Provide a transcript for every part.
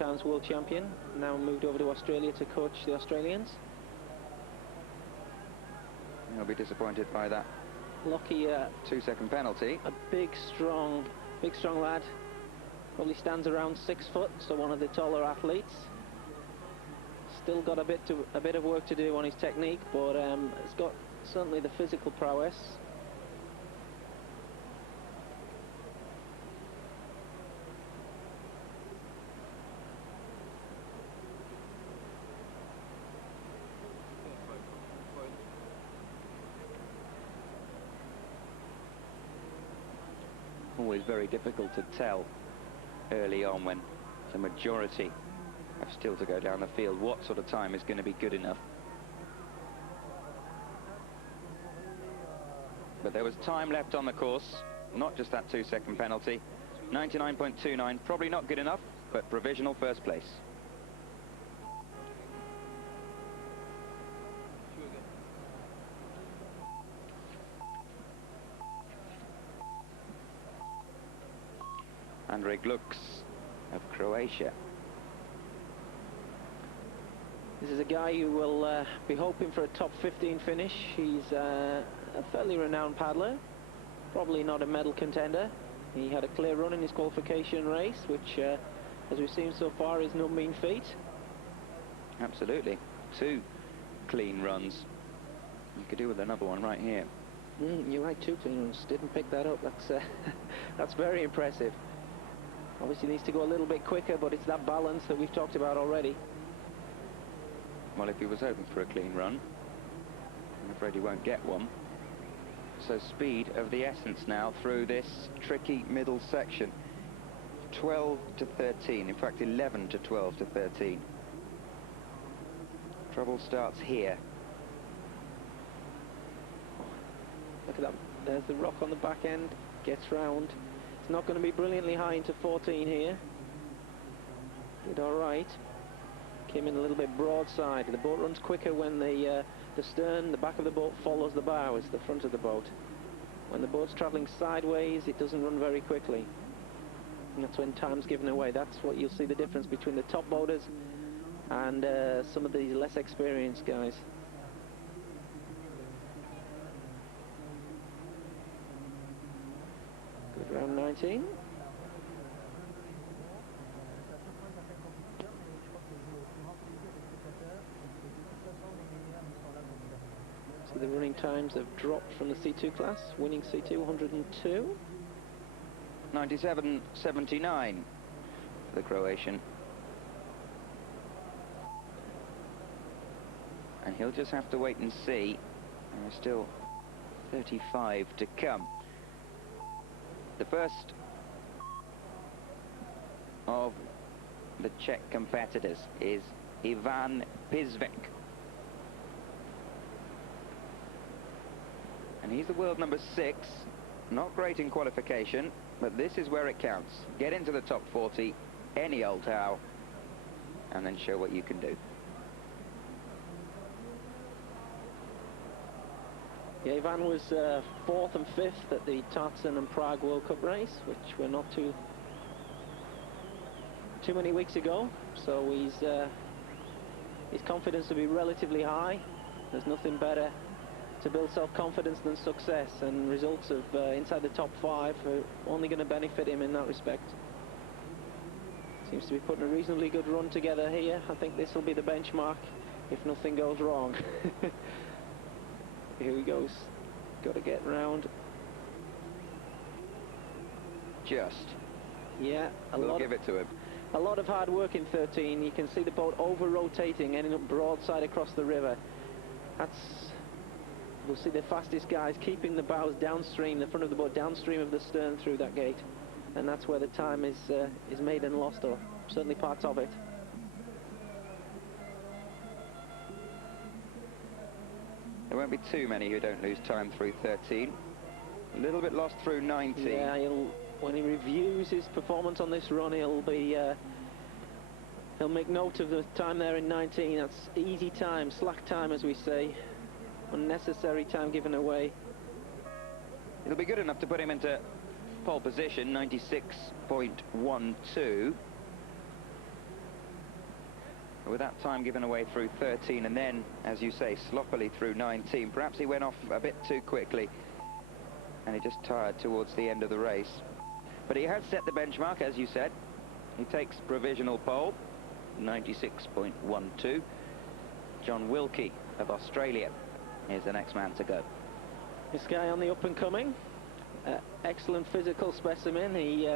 times world champion, now moved over to Australia to coach the Australians. He'll be disappointed by that. Lucky 2-second penalty. A big strong lad. Probably stands around 6 foot, so one of the taller athletes. Still got a bit of work to do on his technique, but it's got certainly the physical prowess. Always very difficult to tell early on when the majority have still to go down the field what sort of time is going to be good enough. But there was time left on the course, not just that 2-second penalty. 99.29, probably not good enough, but provisional first place. Andrej Glux of Croatia. This is a guy who will be hoping for a top 15 finish. He's a fairly renowned paddler, probably not a medal contender. He had a clear run in his qualification race, which, as we've seen so far, is no mean feat. Absolutely. 2 clean runs. You could do with another one right here. You're right, 2 clean runs. Didn't pick that up. That's that's very impressive. Obviously needs to go a little bit quicker, but it's that balance that we've talked about already. Well, if he was hoping for a clean run, I'm afraid he won't get one. So speed of the essence now through this tricky middle section. 12 to 13, in fact 11 to 12 to 13. Trouble starts here. Look at that, there's the rock on the back end, gets round. It's not going to be brilliantly high into 14 here. Did all right. Came in a little bit broadside. The boat runs quicker when the stern, the back of the boat follows the bows, the front of the boat. When the boat's travelling sideways, it doesn't run very quickly. And that's when time's given away. That's what you'll see the difference between the top boaters and some of these less experienced guys. Good round 19. So the running times have dropped from the C2 class, winning C2 102. 97.79 for the Croatian. And he'll just have to wait and see. There are still 35 to come. The first of the Czech competitors is Ivan Pizvek. And he's the world number 6. Not great in qualification, but this is where it counts. Get into the top 40, any old how, and then show what you can do. Yeah, Ivan was 4th and 5th at the Tartan and Prague World Cup race, which were not too many weeks ago. So his confidence will be relatively high. There's nothing better to build self-confidence than success, and results of inside the top 5 are only going to benefit him in that respect. Seems to be putting a reasonably good run together here. I think this will be the benchmark if nothing goes wrong. Here he goes. Got to get round. Just. Yeah, we'll give it to him. A lot of hard work in 13. You can see the boat over-rotating, ending up broadside across the river. We'll see the fastest guys keeping the bows downstream, the front of the boat downstream of the stern through that gate. And that's where the time is made and lost, or certainly parts of it. There won't be too many who don't lose time through 13. A little bit lost through 19. Yeah, when he reviews his performance on this run, he'll make note of the time there in 19. That's easy time, slack time, as we say. Unnecessary time given away. It'll be good enough to put him into pole position, 96.12. With that time given away through 13 and then, as you say, sloppily through 19. Perhaps he went off a bit too quickly and he just tired towards the end of the race. But he has set the benchmark, as you said. He takes provisional pole, 96.12. John Wilkie of Australia is the next man to go. This guy on the up and coming, excellent physical specimen. He,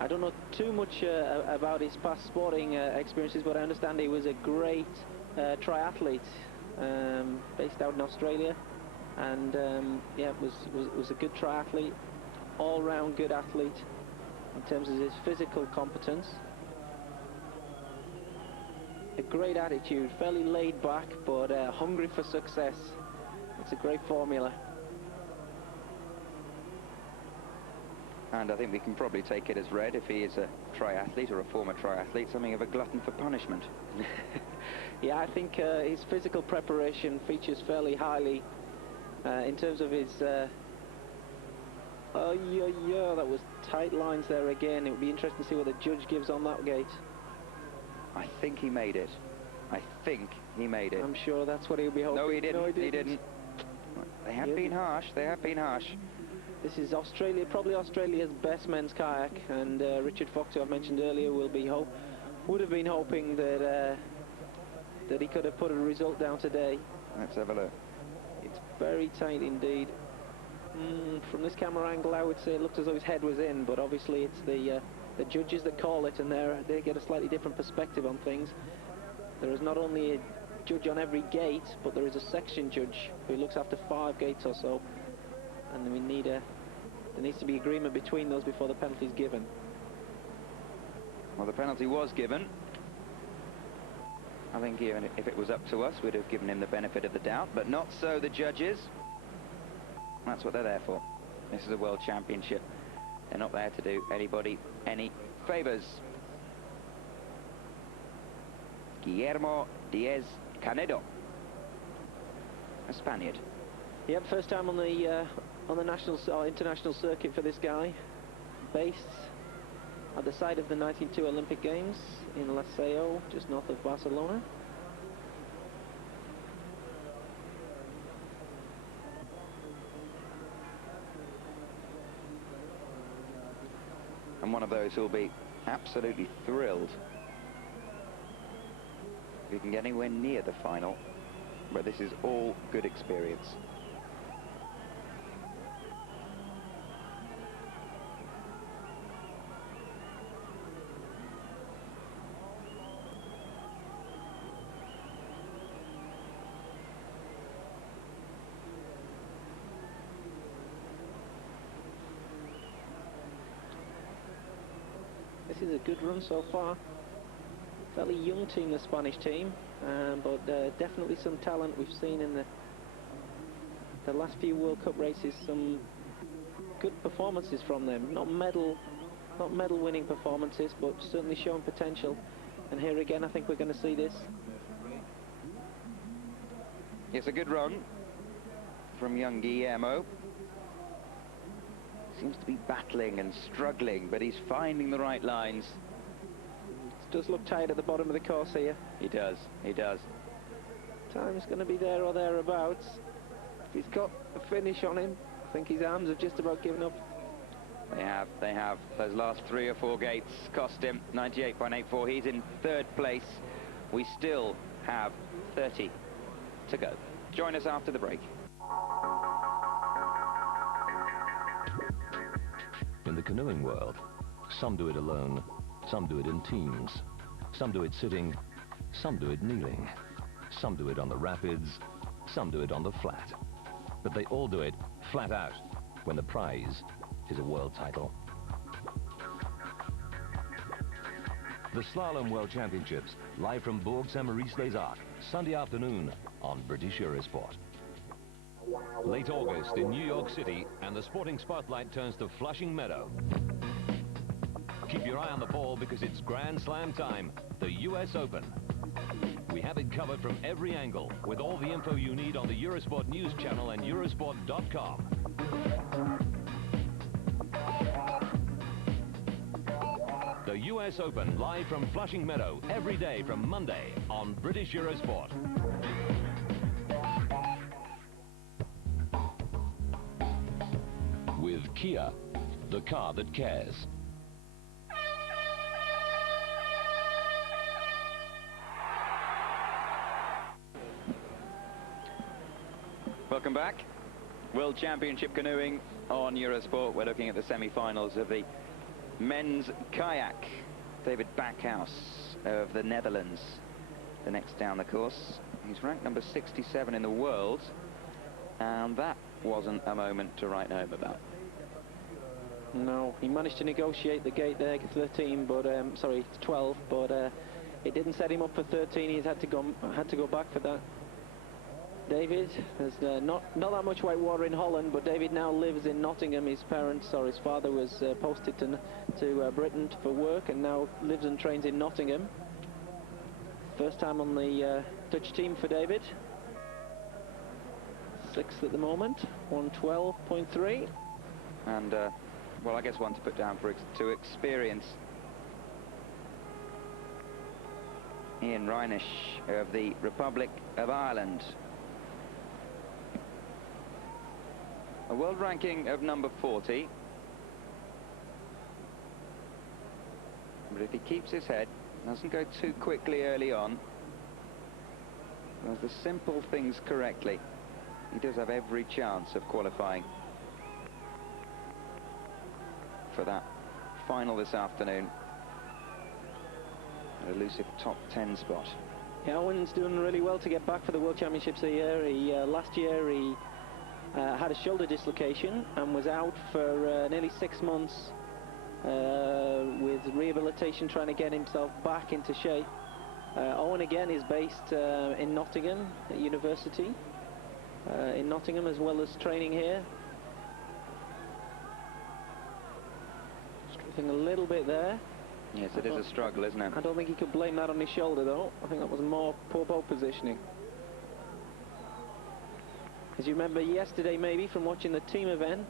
I don't know too much about his past sporting experiences, but I understand he was a great triathlete based out in Australia, and yeah, was a good triathlete, all-round good athlete in terms of his physical competence. A great attitude, fairly laid back, but hungry for success. It's a great formula. And I think we can probably take it as read, if he is a triathlete or a former triathlete, something of a glutton for punishment. Yeah, I think his physical preparation features fairly highly in terms of his... oh, yeah, that was tight lines there again. It would be interesting to see what the judge gives on that gate. I think he made it. I think he made it. I'm sure that's what he'll be hoping. No, he didn't. No, he didn't. They have been harsh. They have been harsh. This is Australia, probably Australia's best men's kayak, and Richard Fox, who I mentioned earlier, would have been hoping that that he could have put a result down today. Let's have a look. It's very tight indeed. From this camera angle, I would say it looked as though his head was in, but obviously it's the judges that call it, and they get a slightly different perspective on things. There is not only a judge on every gate, but there is a section judge who looks after 5 gates or so, and there needs to be agreement between those before the penalty is given. Well, the penalty was given. I think even if it was up to us, we'd have given him the benefit of the doubt, but not so the judges. That's what they're there for. This is a World Championship. They're not there to do anybody any favours. Guillermo Diaz-Canedo, a Spaniard. Yep, first time on the national or international circuit for this guy. Based at the site of the 1992 Olympic Games in Laseo, just north of Barcelona. And one of those who will be absolutely thrilled if he can get anywhere near the final, but this is all good experience. This is a good run so far. Fairly young team, the Spanish team, but definitely some talent we've seen in the last few World Cup races. Some good performances from them. Not medal-winning performances, but certainly showing potential. And here again, I think we're going to see this. It's a good run from young Guillermo. Seems to be battling and struggling, but he's finding the right lines. Does look tight at the bottom of the course here. He does, he does. Time's going to be there or thereabouts. If he's got a finish on him, I think his arms have just about given up. They have. Those last 3 or 4 gates cost him 98.84. He's in 3rd place. We still have 30 to go. Join us after the break. In the canoeing world, some do it alone, some do it in teams, some do it sitting, some do it kneeling, some do it on the rapids, some do it on the flat. But they all do it flat out when the prize is a world title. The Slalom World Championships, live from Bourg Saint-Maurice-les-Arcs, Sunday afternoon on British Eurosport. Late August in New York City, and the sporting spotlight turns to Flushing Meadow. Keep your eye on the ball because it's Grand Slam time, the US Open. We have it covered from every angle with all the info you need on the Eurosport News channel and Eurosport.com. The US US Open, live from Flushing Meadow, every day from Monday on British Eurosport. With Kia, the car that cares. Welcome back. World Championship canoeing on Eurosport. We're looking at the semi-finals of the men's kayak. David Backhouse of the Netherlands, the next down the course. He's ranked number 67 in the world, and that wasn't a moment to write home about. No, he managed to negotiate the gate there, 13, but sorry, 12, but it didn't set him up for 13. He's had to go back for that. David has not that much white water in Holland, but David now lives in Nottingham. His parents, or his father, was posted to Britain for work, and now lives and trains in Nottingham. First time on the Dutch team for David. 6th at the moment, 112.3. And well, I guess one to put down to experience. Ian Reinish of the Republic of Ireland. A world ranking of number 40. But if he keeps his head, doesn't go too quickly early on, does the simple things correctly, he does have every chance of qualifying for that final this afternoon. An elusive top 10 spot. Yeah, Owen's doing really well to get back for the World Championships a year. Last year he had a shoulder dislocation and was out for nearly 6 months with rehabilitation, trying to get himself back into shape. Owen again is based in Nottingham at university, in Nottingham, as well as training here. Struggling a little bit there. Yes, it is a struggle, isn't it? I don't think he could blame that on his shoulder, though. I think that was more poor boat positioning. As you remember yesterday, maybe, from watching the team event,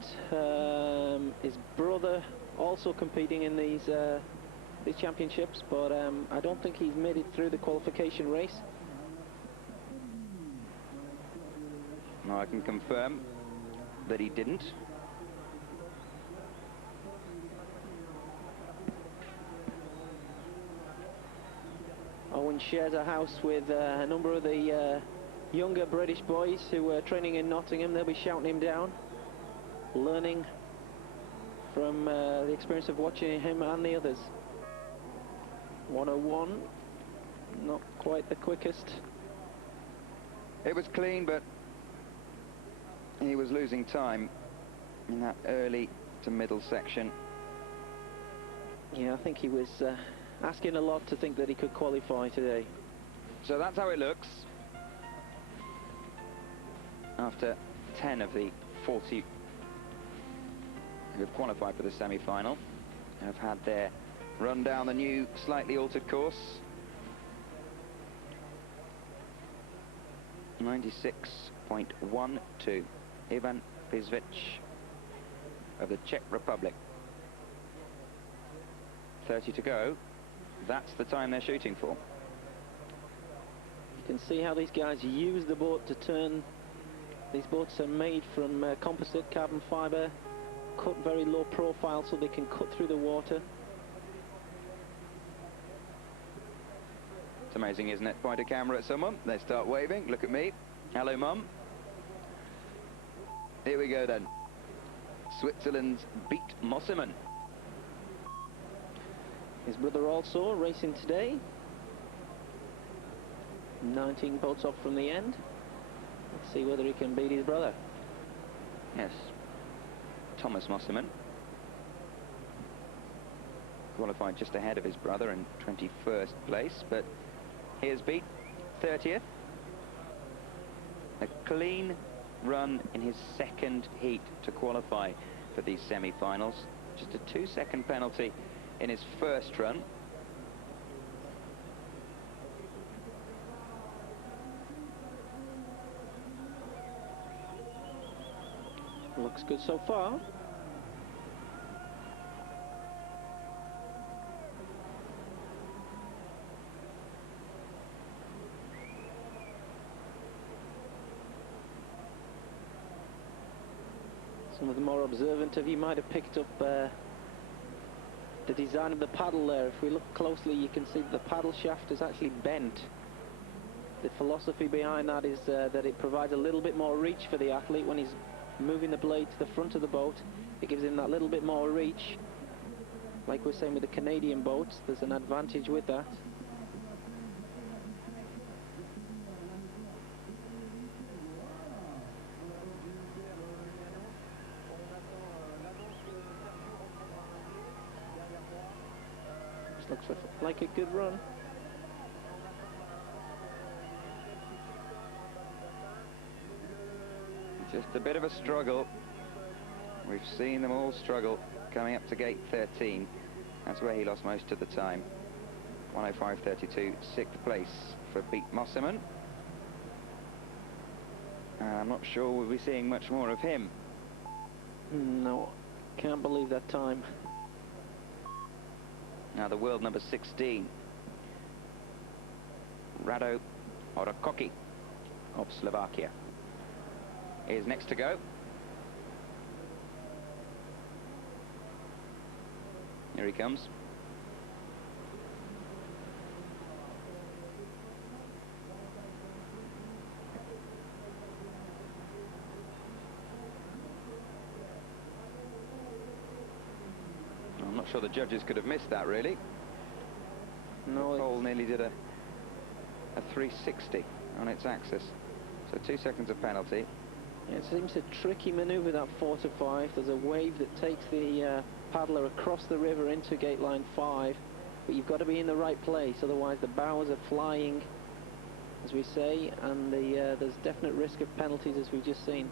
his brother also competing in these championships, but I don't think he's made it through the qualification race. No, I can confirm that he didn't. Owen shares a house with a number of the younger British boys who were training in Nottingham. They'll be shouting him down, learning from the experience of watching him and the others. 101, not quite the quickest. It was clean, but he was losing time in that early to middle section. Yeah, I think he was asking a lot to think that he could qualify today. So that's how it looks. After 10 of the 40 who have qualified for the semi-final have had their run down the new, slightly altered course. 96.12, Ivan Pizvic of the Czech Republic. 30 to go. That's the time they're shooting for. You can see how these guys use the boat to turn. These boats are made from composite carbon fibre, cut very low profile so they can cut through the water. It's amazing, isn't it? Point a camera at someone, they start waving. Look at me. Hello, Mum. Here we go then. Switzerland's Beat Mosiman. His brother also racing today. 19 boats off from the end. Let's see whether he can beat his brother. Yes. Thomas Mosiman qualified just ahead of his brother in 21st place, but here's Beat, 30th. A clean run in his second heat to qualify for these semi-finals. Just a 2-second penalty in his first run. Looks good so far. Some of the more observant of you might have picked up the design of the paddle there. If we look closely, you can see that the paddle shaft is actually bent. The philosophy behind that is that it provides a little bit more reach for the athlete when he's moving the blade to the front of the boat. It gives him that little bit more reach. Like we're saying with the Canadian boats, there's an advantage with that. This looks like a good run. Just a bit of a struggle. We've seen them all struggle coming up to gate 13. That's where he lost most of the time. 1:05.32, 6th place for Pete Mosselman. I'm not sure we'll be seeing much more of him. No, can't believe that time. Now the world number 16, Rado Orakoki of Slovakia, is next to go. Here he comes. I'm not sure the judges could have missed that, really. No, the pole nearly did a 360 on its axis. So 2 seconds of penalty. It seems a tricky manoeuvre, that 4 to 5. There's a wave that takes the paddler across the river into gate line 5, but you've got to be in the right place, otherwise the bows are flying, as we say, and there's definite risk of penalties, as we've just seen.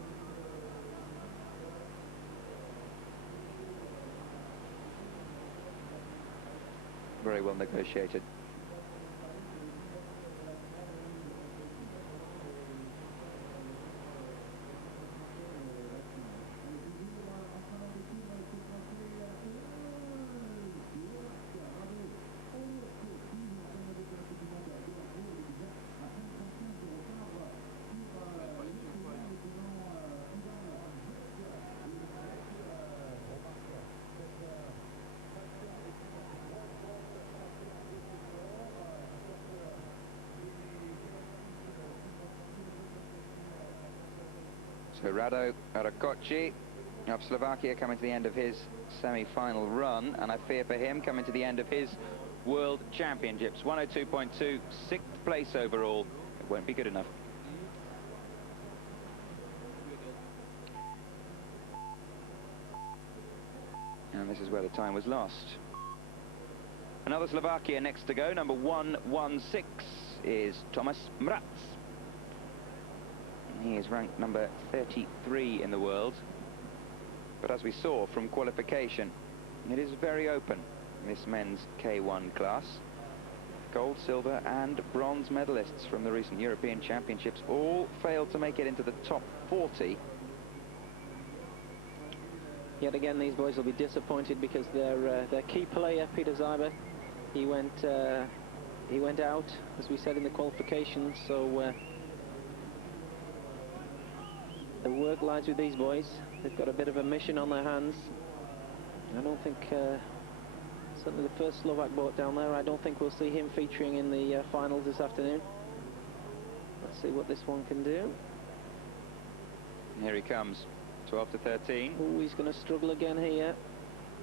Very well negotiated. So Rado Orakoci of Slovakia coming to the end of his semi-final run, and I fear for him coming to the end of his World Championships. 1:02.2, 6th place overall. It won't be good enough. And this is where the time was lost. Another Slovakia next to go, number 116 is Tomas Mraz. He is ranked number 33 in the world. But as we saw from qualification, it is very open, this men's K1 class. Gold, silver and bronze medalists from the recent European Championships all failed to make it into the top 40. Yet again, these boys will be disappointed because their key player, Peter Zyber, he went out, as we said in the qualifications, so the work lies with these boys. They've got a bit of a mission on their hands. I don't think, certainly the first Slovak boat down there, I don't think we'll see him featuring in the finals this afternoon. Let's see what this one can do. Here he comes, 12 to 13. Oh, he's going to struggle again here.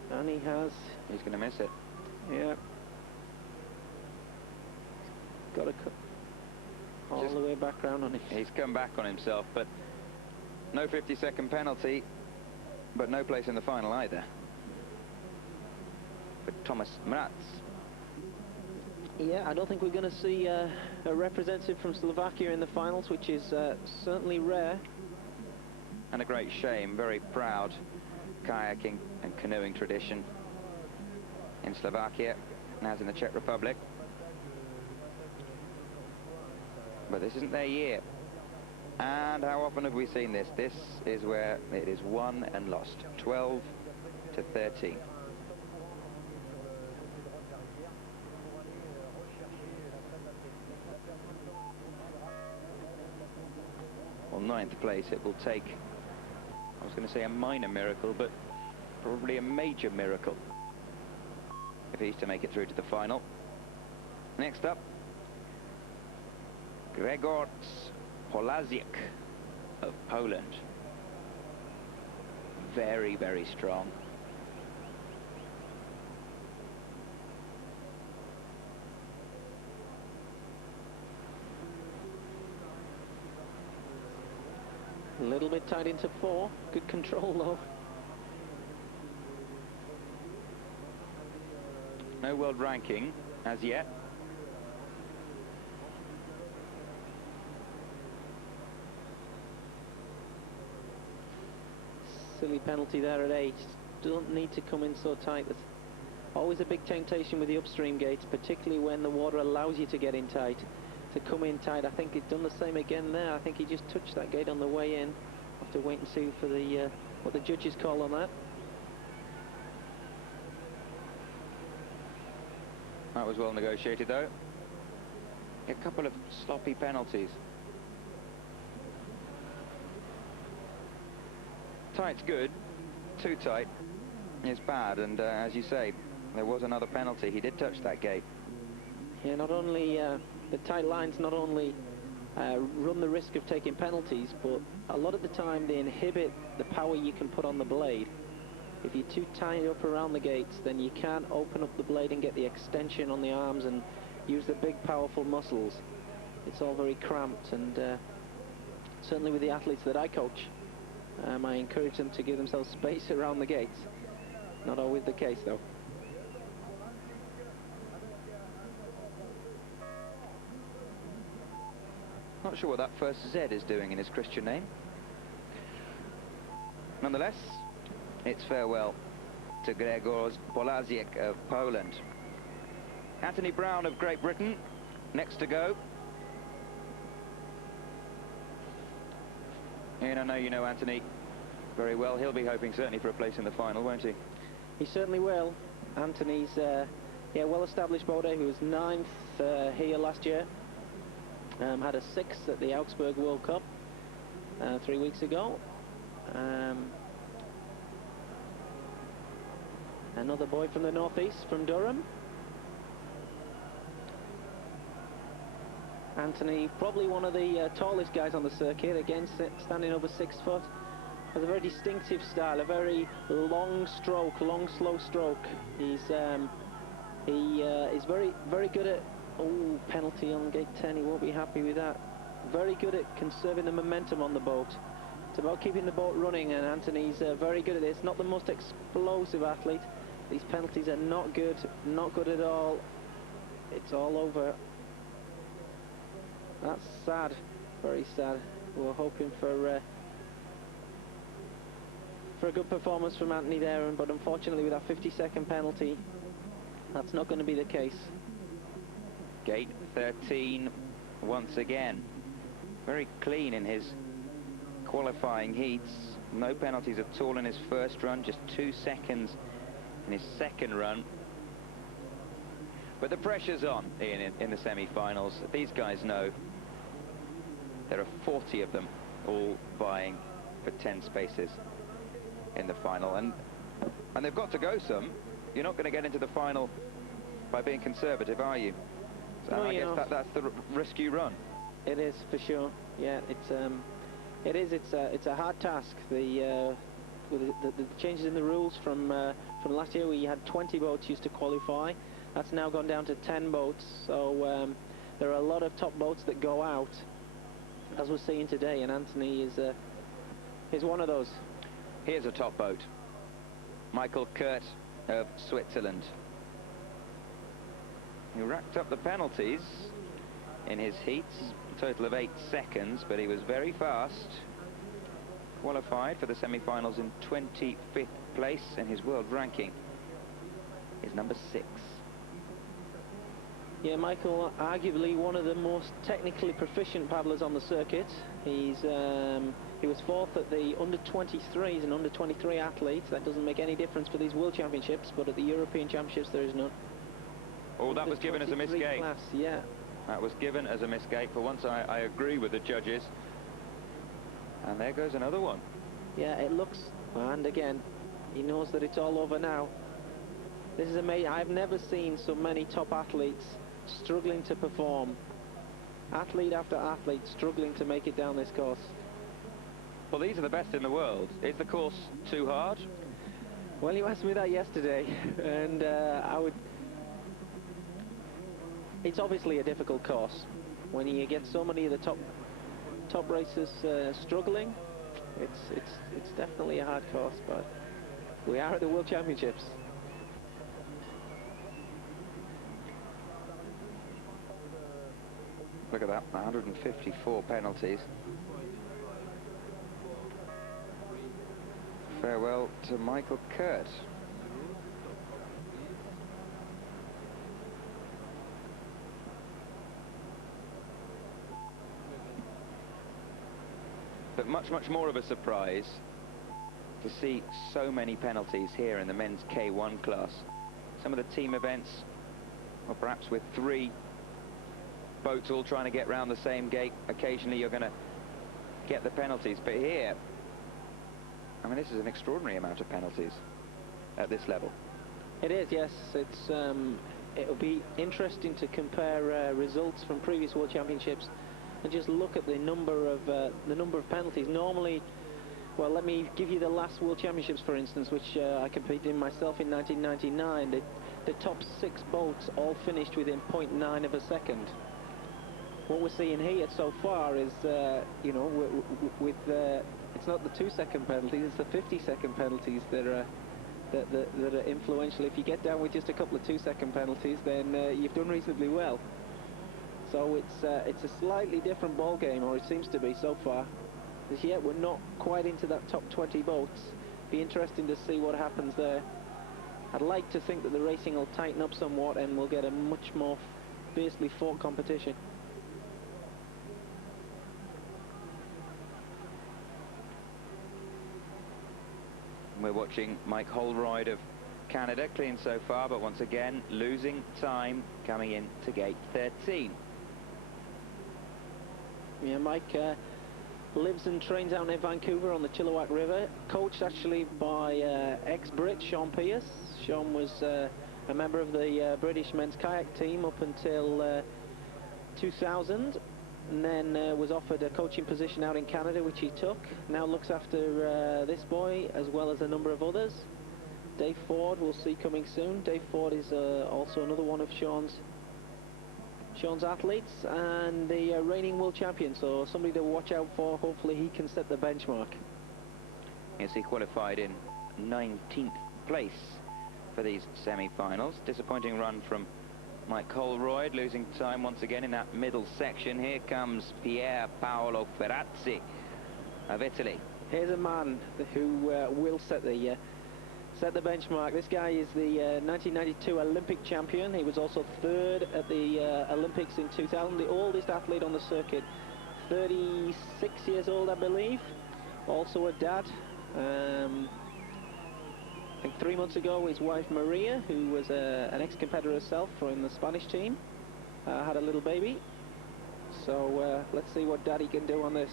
And he has. He's going to miss it. Yeah. Got to all the way back round on it. He's come back on himself, but no 50-second penalty, but no place in the final either. But Tomas Mraz. Yeah, I don't think we're going to see a representative from Slovakia in the finals, which is certainly rare. And a great shame, very proud kayaking and canoeing tradition in Slovakia, as in the Czech Republic. But this isn't their year. And how often have we seen this? This is where it is won and lost. 12 to 13. Well, 9th place it will take. going to say a minor miracle, but probably a major miracle if he's to make it through to the final. Next up, Grzegorz Polaziak of Poland. Very, very strong. A little bit tight into 4. Good control though. No world ranking as yet. Silly penalty there at 8. Don't need to come in so tight. There's always a big temptation with the upstream gates, particularly when the water allows you to get in tight. To come in tight. I think he's done the same again there. I think he just touched that gate on the way in. Have to wait and see for the what the judges call on that. That was well negotiated though. A couple of sloppy penalties. Tight's good, too tight is bad, and as you say, there was another penalty. He did touch that gate. Yeah, not only the tight lines not only run the risk of taking penalties, but a lot of the time they inhibit the power you can put on the blade. If you're too tight up around the gates, then you can't open up the blade and get the extension on the arms and use the big powerful muscles. It's all very cramped, and certainly with the athletes that I coach, I encourage them to give themselves space around the gates. Not always the case though. Not sure what that first Z is doing in his Christian name. Nonetheless, it's farewell to Grzegorz Polaziak of Poland. Anthony Brown of Great Britain, next to go. And I know you know Anthony very well. He'll be hoping certainly for a place in the final, won't he? He certainly will. Anthony's well-established boater who was 9th here last year. Had a 6th at the Augsburg World Cup 3 weeks ago. Another boy from the northeast, from Durham. Anthony, probably one of the tallest guys on the circuit, again standing over 6 foot. Has a very distinctive style, a very long stroke, long slow stroke. He is very good at, oh, penalty on gate 10, he won't be happy with that. Very good at conserving the momentum on the boat. It's about keeping the boat running, and Anthony's very good at this. Not the most explosive athlete. These penalties are not good at all. It's all over. That's sad, very sad. We're hoping for a good performance from Anthony there, but unfortunately with that 50-second penalty, that's not going to be the case. Gate 13 once again. Very clean in his qualifying heats. No penalties at all in his first run, just 2 seconds in his second run. But the pressure's on in the semi-finals. These guys know there are 40 of them all vying for 10 spaces in the final, and they've got to go some. You're not going to get into the final by being conservative, are you? So No, I guess that's the risk you run. It is, for sure. Yeah, it's a hard task. With the changes in the rules from last year, we had 20 boats used to qualify. That's now gone down to 10 boats. So there are a lot of top boats that go out, as we're seeing today, and Anthony is one of those. Here's a top boat. Michael Kurt of Switzerland. He racked up the penalties in his heats, a total of 8 seconds, but he was very fast. Qualified for the semi-finals in 25th place, and his world ranking is number 6. Yeah, Michael, arguably one of the most technically proficient paddlers on the circuit. He was 4th at the under-23s and under-23 athletes. That doesn't make any difference for these World Championships, but at the European Championships there is none. Oh, that was given as a misgate. Class, yeah. That was given as a misgate. For once, I agree with the judges. And there goes another one. Yeah, it looks, and again, he knows that it's all over now. This is amazing. I've never seen so many top athletes struggling to perform. Athlete after athlete struggling to make it down this course. Well, these are the best in the world. Is the course too hard? Well, you asked me that yesterday, and it's obviously a difficult course. When you get so many of the top racers struggling, it's definitely a hard course. But we are at the World Championships. Look at that, 154 penalties. Farewell to Michael Kurt. But much more of a surprise to see so many penalties here in the men's K1 class. Some of the team events, or perhaps with 3 boats all trying to get round the same gate, occasionally you're going to get the penalties. But here, I mean, this is an extraordinary amount of penalties at this level. It is, yes. It'll be interesting to compare results from previous World Championships and just look at the number of penalties. Normally, well, let me give you the last World Championships, for instance, which I competed in myself in 1999. The top 6 boats all finished within 0.9 of a second. What we're seeing here so far is, you know, it's not the 2-second penalties, it's the 50-second penalties that are influential. If you get down with just a couple of 2-second penalties, then you've done reasonably well. So it's a slightly different ball game, or it seems to be so far. As yet, we're not quite into that top 20 boats. Be interesting to see what happens there. I'd like to think that the racing will tighten up somewhat and we'll get a much more fiercely fought competition. We're watching Mike Holroyd of Canada, clean so far, but once again losing time coming in to gate 13. Yeah, Mike lives and trains out near Vancouver on the Chilliwack River, coached actually by ex-Brit Sean Pearce. Sean was a member of the British men's kayak team up until 2000. And then was offered a coaching position out in Canada, which he took. Now looks after this boy as well as a number of others. Dave Ford we'll see coming soon. Dave Ford is also another one of Sean's athletes and the reigning world champion, so somebody to watch out for. Hopefully he can set the benchmark. Yes, he qualified in 19th place for these semi-finals. Disappointing run from Mike Holroyd, losing time once again in that middle section. Here comes Pier Paolo Ferrazzi of Italy. Here's a man who will set the benchmark. This guy is the 1992 Olympic champion. He was also 3rd at the Olympics in 2000, the oldest athlete on the circuit. 36 years old, I believe. Also a dad. I think 3 months ago, his wife Maria, who was an ex-competitor herself from the Spanish team, had a little baby. So let's see what Daddy can do on this.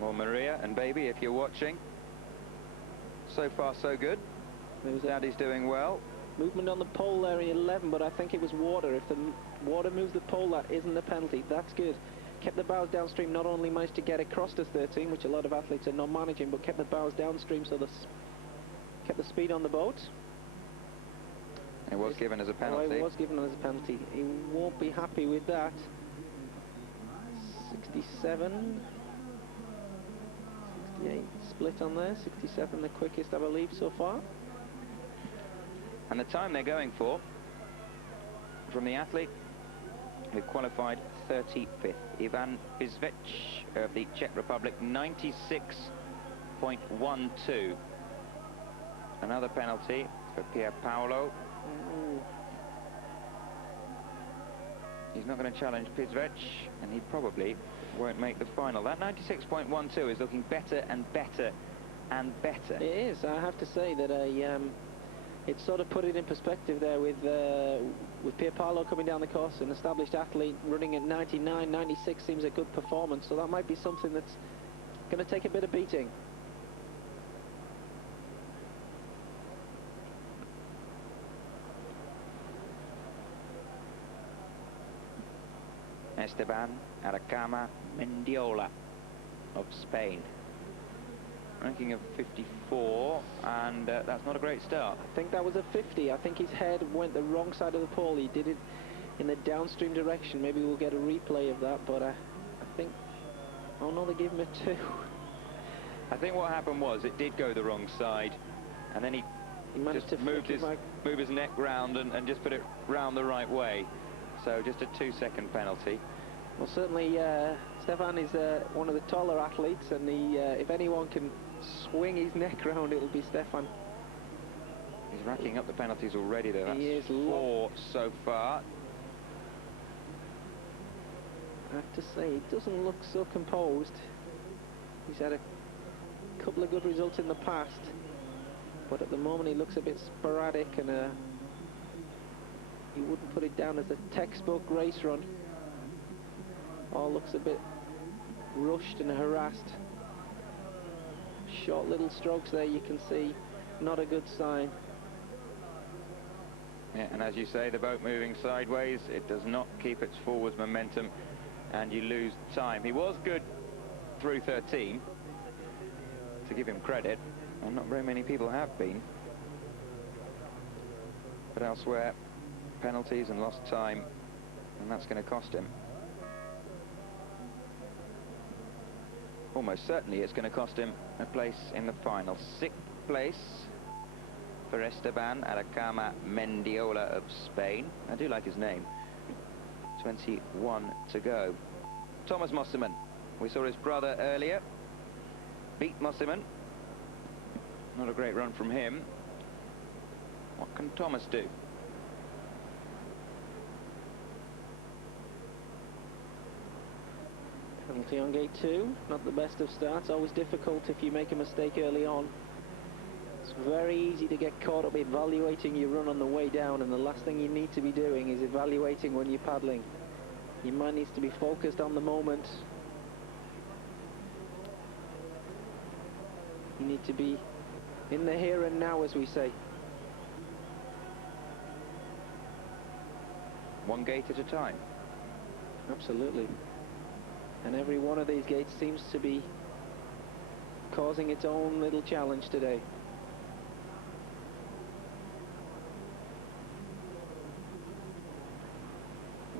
Well, Maria and baby, if you're watching, so far so good. Daddy's doing well. Movement on the pole there in 11, but I think it was water. If the water moves the pole, that isn't a penalty. That's good. Kept the bows downstream, not only managed to get across to 13, which a lot of athletes are not managing, but kept the bows downstream, so kept the speed on the boat. It was given as a penalty. Oh, it was given as a penalty. He won't be happy with that. 67. 68 split on there. 67 the quickest, I believe, so far. And the time they're going for, from the athlete who qualified 35th, Ivan Bizvec of the Czech Republic, 96.12. Another penalty for Pier Paolo. He's not going to challenge Bizvec, and he probably won't make the final. That 96.12 is looking better and better and better. It is. I have to say that it sort of put it in perspective there with Pierpaolo coming down the course, an established athlete running at 99, 96 seems a good performance, so that might be something that's going to take a bit of beating. Esteban Aracama Mendiola of Spain. Ranking of 54, and that's not a great start. I think that was a 50. I think his head went the wrong side of the pole. He did it in the downstream direction. Maybe we'll get a replay of that, but I think... Oh no, they gave him a 2. I think what happened was it did go the wrong side, and then he managed just to move his neck round and just put it round the right way. So just a 2-second penalty. Well, certainly Stefan is one of the taller athletes, and if anyone can swing his neck round, it'll be Stefan. He's racking up the penalties already, though. That's He is 4 so far. I have to say, he doesn't look so composed. He's had a couple of good results in the past, but at the moment he looks a bit sporadic, and you wouldn't put it down as a textbook race run. All looks a bit rushed and harassed. Short little strokes there, you can see. Not a good sign. Yeah, and as you say, the boat moving sideways, it does not keep its forwards momentum, and you lose time. He was good through 13, to give him credit, and not very many people have been. But elsewhere, penalties and lost time, and that's going to cost him. Almost certainly it's going to cost him a place in the final. 6th place for Esteban Aracama Mendiola of Spain. I do like his name. 21 to go. Thomas Mosserman. We saw his brother earlier. Beat Mosserman. Not a great run from him. What can Thomas do? Penalty on gate 2, not the best of starts. Always difficult if you make a mistake early on. It's very easy to get caught up evaluating your run on the way down, and the last thing you need to be doing is evaluating when you're paddling. Your mind needs to be focused on the moment. You need to be in the here and now, as we say. One gate at a time. Absolutely. And every one of these gates seems to be causing its own little challenge today.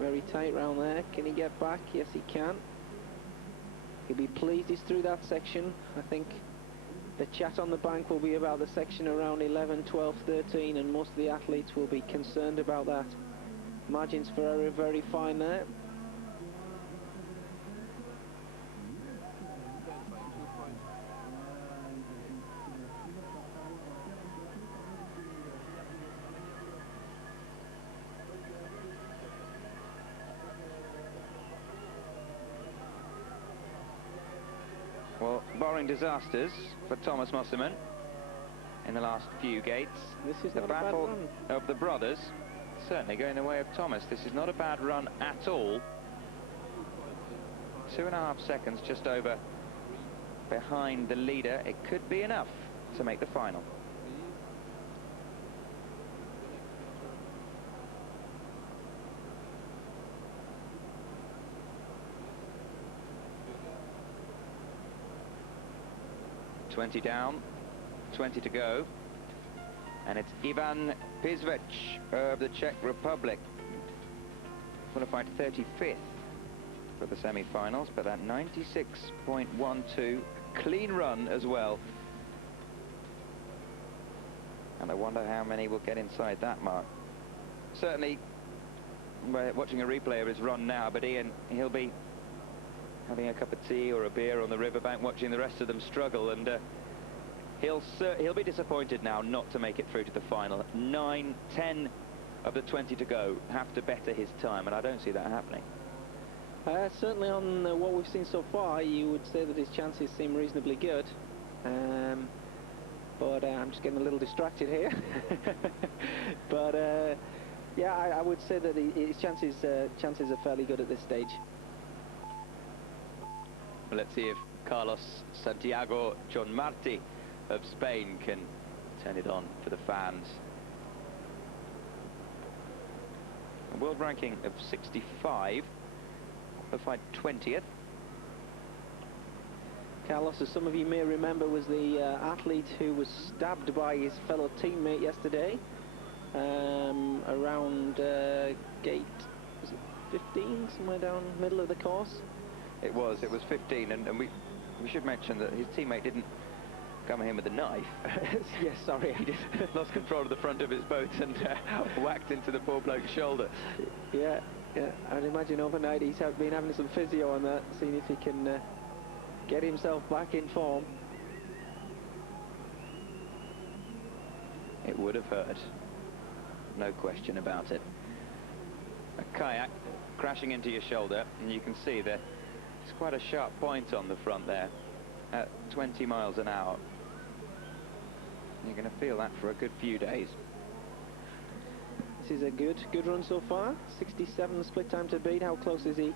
Very tight round there. Can he get back? Yes, he can. He'll be pleased he's through that section. I think the chat on the bank will be about the section around 11, 12, 13, and most of the athletes will be concerned about that. Margins for error very fine there. Well, barring disasters for Thomas Mosserman in the last few gates, This is the not a bad battle run. of the brothers certainly going the way of Thomas. This is not a bad run at all. 2.5 seconds just over behind the leader. It could be enough to make the final. $20 down, 20 to go, and it's Ivan Pizvec of the Czech Republic, qualified 35th for the semi-finals, but that 96.12, clean run as well, and I wonder how many will get inside that mark. Certainly, we're watching a replay of his run now, but Ian, he'll be having a cup of tea or a beer on the riverbank, watching the rest of them struggle, and he'll be disappointed now not to make it through to the final. 9, 10 of the 20 to go have to better his time, and I don't see that happening. Certainly on what we've seen so far, you would say that his chances seem reasonably good, but I'm just getting a little distracted here. But yeah, I would say that his chances are fairly good at this stage. Well, let's see if Carlos Santiago John Marti of Spain can turn it on for the fans. A world ranking of 65, qualified 20th. Carlos, as some of you may remember, was the athlete who was stabbed by his fellow teammate yesterday around gate, was it 15, somewhere down middle of the course? It was 15, and we should mention that his teammate didn't come in with a knife. Yes, sorry. He just lost control of the front of his boat and whacked into the poor bloke's shoulder. Yeah, I'd imagine overnight he's been having some physio on that, seeing if he can get himself back in form. It would have hurt, no question about it. A kayak crashing into your shoulder, and you can see that it's quite a sharp point on the front there at 20 miles an hour. You're going to feel that for a good few days. This is a good run so far. 67 split time to beat. How close is he?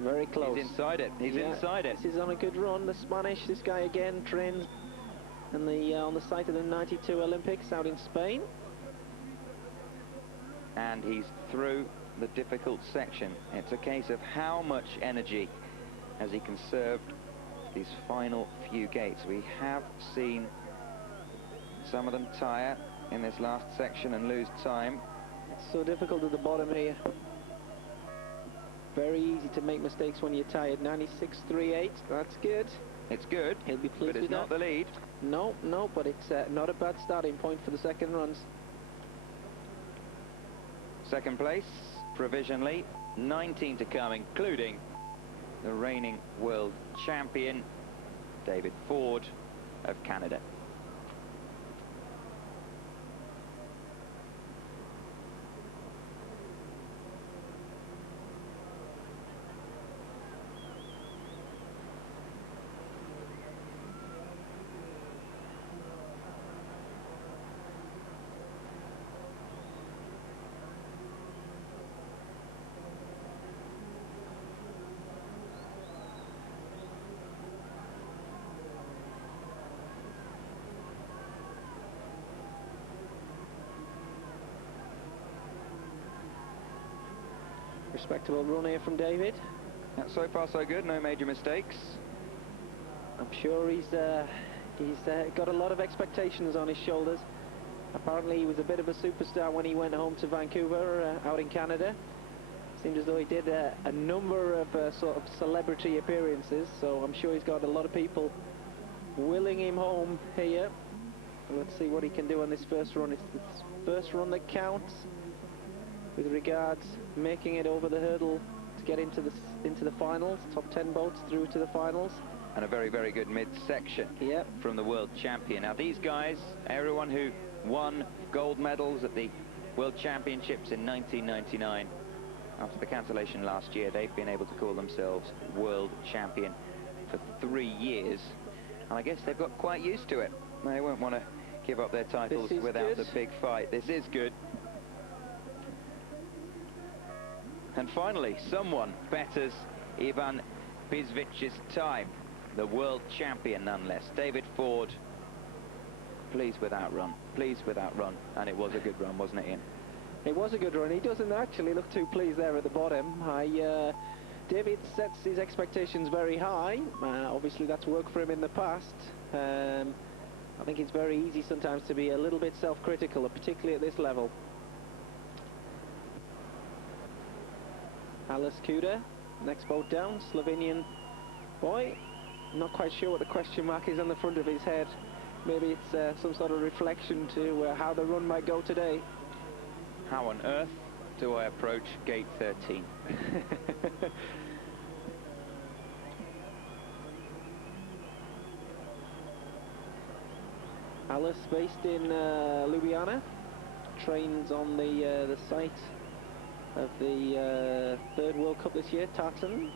Very close. He's inside it. He's inside it. This is on a good run. The Spanish, this guy again trains and on the site of the '92 Olympics out in Spain. And he's through the difficult section. It's a case of how much energy has he conserved these final few gates. We have seen some of them tire in this last section and lose time. It's so difficult at the bottom here. Very easy to make mistakes when you're tired. 96.38, that's good. It's good, He'll be pleased but it's with not that. the lead. No, but it's not a bad starting point for the second runs. Second place, provisionally, 19 to come, including the reigning world champion, David Ford of Canada. Respectable run here from David. So far so good, no major mistakes. I'm sure he's got a lot of expectations on his shoulders. Apparently he was a bit of a superstar when he went home to Vancouver out in Canada. Seemed as though he did a number of sort of celebrity appearances, so I'm sure he's got a lot of people willing him home here. Let's see what he can do on this first run. It's the first run that counts with regards making it over the hurdle to get into the finals. Top 10 boats through to the finals. And a very, very good mid-section from the world champion. Now these guys, everyone who won gold medals at the World Championships in 1999, after the cancellation last year, they've been able to call themselves world champion for 3 years. And I guess they've got quite used to it. They won't want to give up their titles without the big fight. This is good. And finally, someone betters Ivan Bizvic's time. The world champion, nonetheless. David Ford, pleased with that run. Pleased with that run. And it was a good run, wasn't it, Ian? It was a good run. He doesn't actually look too pleased there at the bottom. David sets his expectations very high. Obviously, that's worked for him in the past. I think it's very easy sometimes to be a little bit self-critical, particularly at this level. Alice Kuda, next boat down, Slovenian boy. Not quite sure what the question mark is on the front of his head. Maybe it's some sort of reflection to how the run might go today. How on earth do I approach gate 13? Alice, based in Ljubljana, trains on the site of the third World Cup this year, Tartan.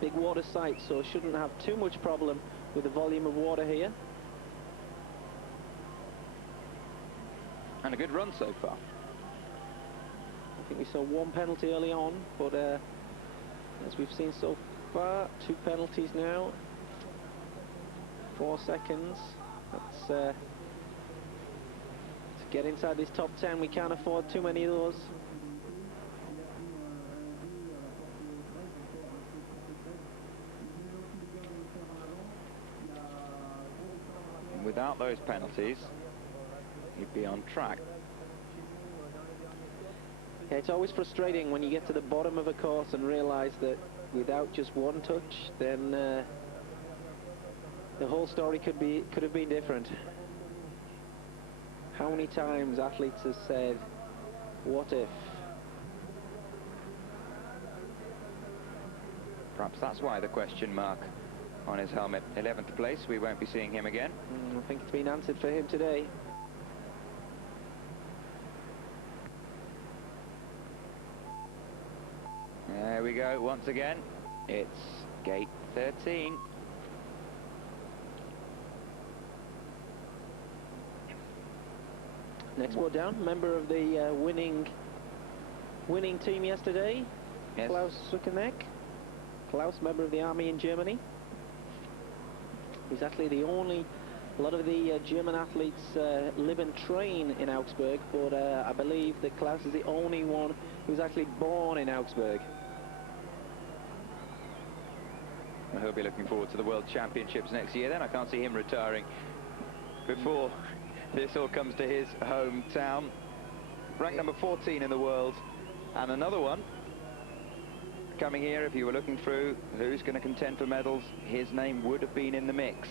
Big water site, so shouldn't have too much problem with the volume of water here. And a good run so far. I think we saw one penalty early on, but as we've seen so far, 2 penalties now. 4 seconds. That's to get inside this top 10. We can't afford too many of those. Without those penalties, you'd be on track. Yeah, it's always frustrating when you get to the bottom of a course and realise that without just one touch, then the whole story could have been different. How many times athletes have said, what if? Perhaps that's why the question mark on his helmet. 11th place, we won't be seeing him again. I think it's been answered for him today. There we go, once again. It's gate 13. Next one down, member of the winning team yesterday, Yes. Klaus Suckeneck. Klaus, member of the army in Germany. He's actually the only. A lot of the German athletes live and train in Augsburg, but I believe that Klaus is the only one who's actually born in Augsburg. Well, he'll be looking forward to the World Championships next year then. I can't see him retiring before this all comes to his hometown. Ranked number 14 in the world. And another one coming here. If you were looking through who's going to contend for medals, his name would have been in the mix.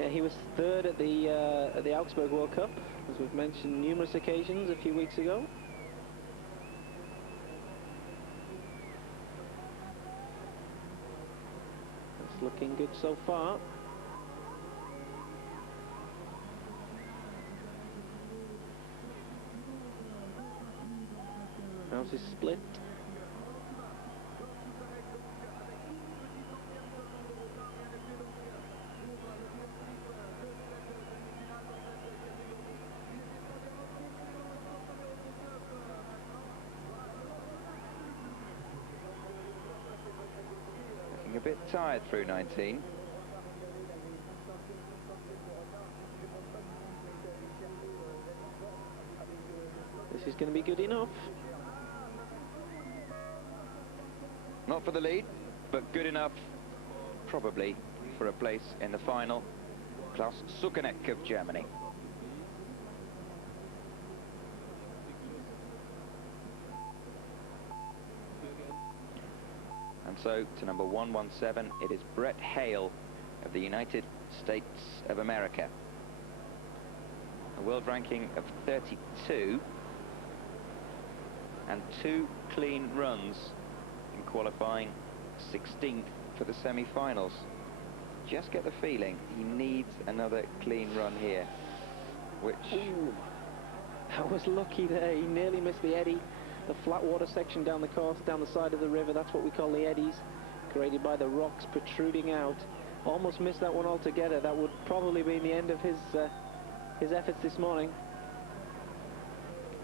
Yeah, he was third at the Augsburg World Cup, as we've mentioned numerous occasions a few weeks ago. That's looking good so far. How's his split? Looking a bit tired through 19. This is going to be good enough. Not for the lead, but good enough, probably, for a place in the final. Klaus Suckeneck of Germany. And so, to number 117, it is Brett Hale of the United States of America. A world ranking of 32, and 2 clean runs in qualifying, 16th for the semi-finals. Just get the feeling he needs another clean run here, which... Ooh, that was lucky there. He nearly missed the eddy, the flat water section down the course, down the side of the river. That's what we call the eddies, created by the rocks protruding out. Almost missed that one altogether. That would probably be the end of his efforts this morning.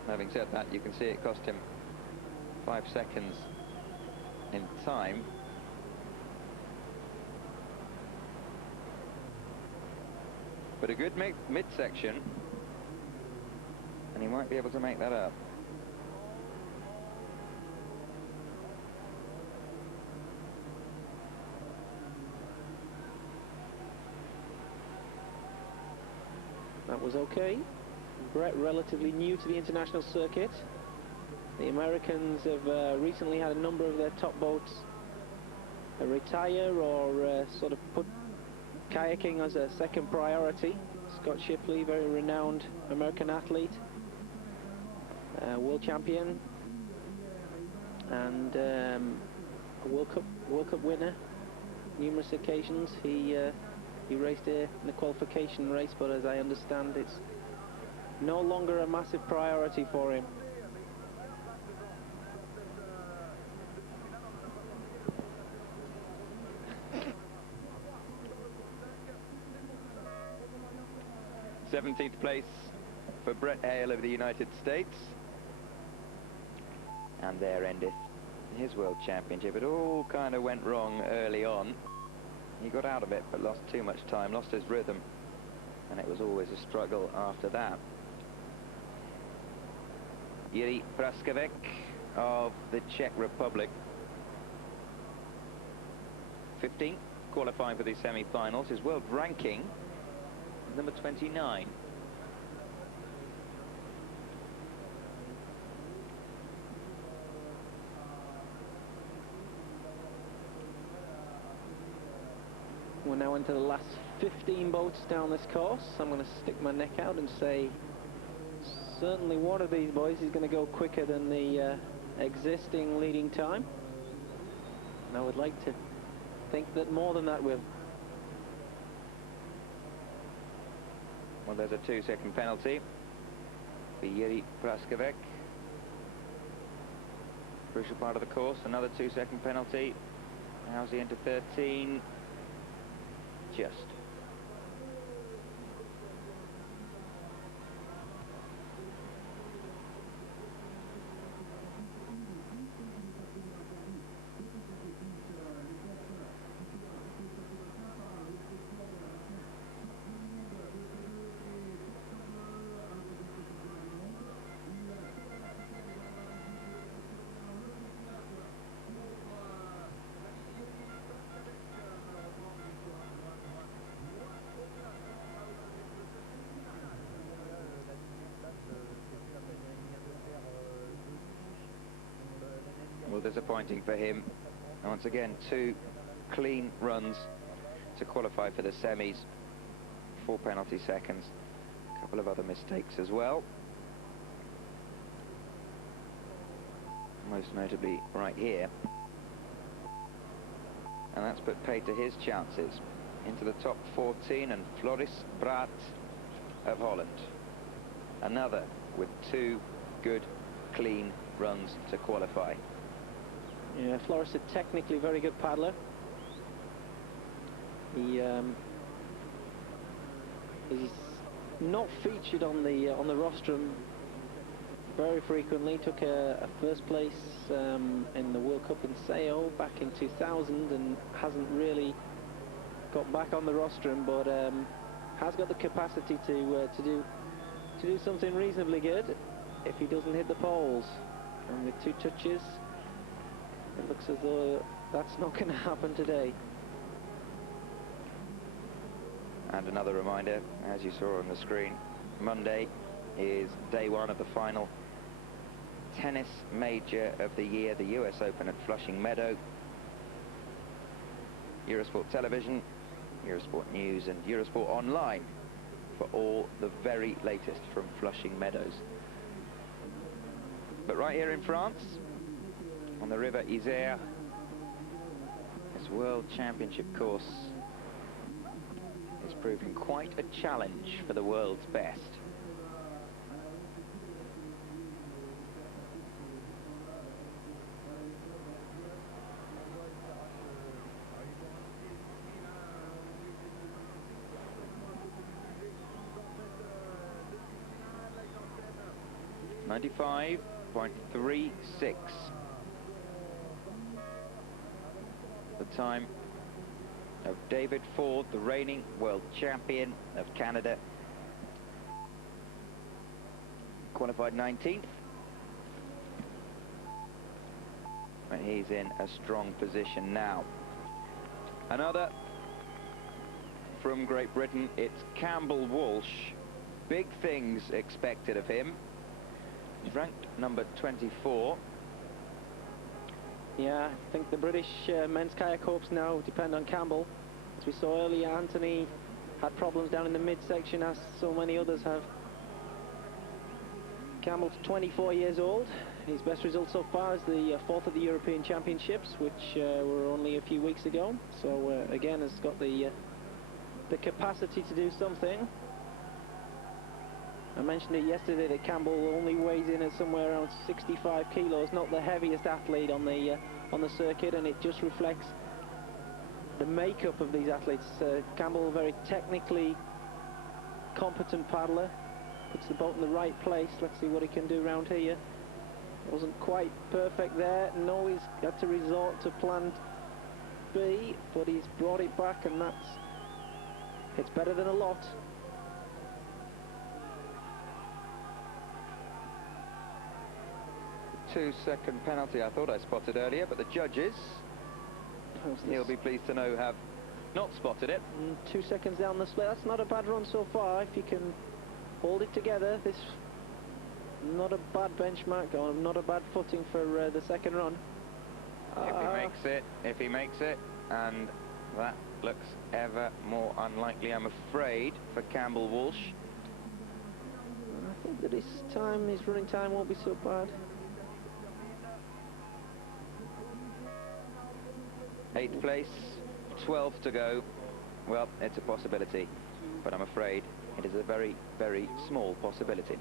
Having said that, you can see it cost him 5 seconds in time. But a good midsection, and he might be able to make that up. That was okay. Brett, relatively new to the international circuit. The Americans have recently had a number of their top boats retire or sort of put kayaking as a second priority. Scott Shipley, very renowned American athlete, world champion, and a World Cup winner numerous occasions. He raced in the qualification race, but as I understand, it's no longer a massive priority for him. th place for Brett Hale of the United States. And there endeth his World Championship. It all kind of went wrong early on. He got out of it, but lost too much time, lost his rhythm, and it was always a struggle after that. Yuri Praskavec of the Czech Republic, 15th, qualifying for the semi-finals. His world ranking, number 29. We're now into the last 15 boats down this course. I'm going to stick my neck out and say certainly one of these boys is going to go quicker than the existing leading time. And I would like to think that more than that will. Well, there's a 2-second penalty for Yuri Praskavec. Crucial part of the course, another 2-second penalty. How's he into 13? Just. Well, disappointing for him. And once again, 2 clean runs to qualify for the semis. 4 penalty seconds. A couple of other mistakes as well. Most notably right here. And that's put paid to his chances. Into the top 14, and Floris Braat of Holland. Another with 2 good, clean runs to qualify. Yeah, Floris, a technically very good paddler. He's not featured on the rostrum very frequently. Took a first place in the World Cup in Sao back in 2000 and hasn't really got back on the rostrum, but has got the capacity to do something reasonably good if he doesn't hit the poles. And with 2 touches, it looks as though that's not going to happen today. And another reminder, as you saw on the screen, Monday is day 1 of the final tennis major of the year, the US Open at Flushing Meadow. Eurosport Television, Eurosport News and Eurosport Online for all the very latest from Flushing Meadows. But right here in France, on the River Isère, this World Championship course is proving quite a challenge for the world's best. .36. The time of David Ford, the reigning world champion of Canada. Qualified 19th. And he's in a strong position now. Another from Great Britain, it's Campbell Walsh. Big things expected of him. He's ranked number 24. Yeah, I think the British men's kayak corps now depend on Campbell. As we saw earlier, Anthony had problems down in the midsection, as so many others have. Campbell's 24 years old. His best result so far is the 4th at the European Championships, which were only a few weeks ago. So again, has got the capacity to do something. I mentioned it yesterday that Campbell only weighs in at somewhere around 65 kilos, not the heaviest athlete on the circuit, and it just reflects the makeup of these athletes. Campbell, very technically competent paddler, puts the boat in the right place. Let's see what he can do round here. Wasn't quite perfect there. No, he's had to resort to plan B, but he's brought it back, and it's better than a lot. Two-second penalty I thought I spotted earlier, but the judges, he'll be pleased to know, have not spotted it. 2 seconds down the split. That's not a bad run so far. If you can hold it together, this not a bad benchmark, or not a bad footing for the second run. If he makes it, and that looks ever more unlikely, I'm afraid, for Campbell Walsh. I think that his running time won't be so bad. 8th place, 12 to go. Well, it's a possibility, but I'm afraid it is a very, very small possibility.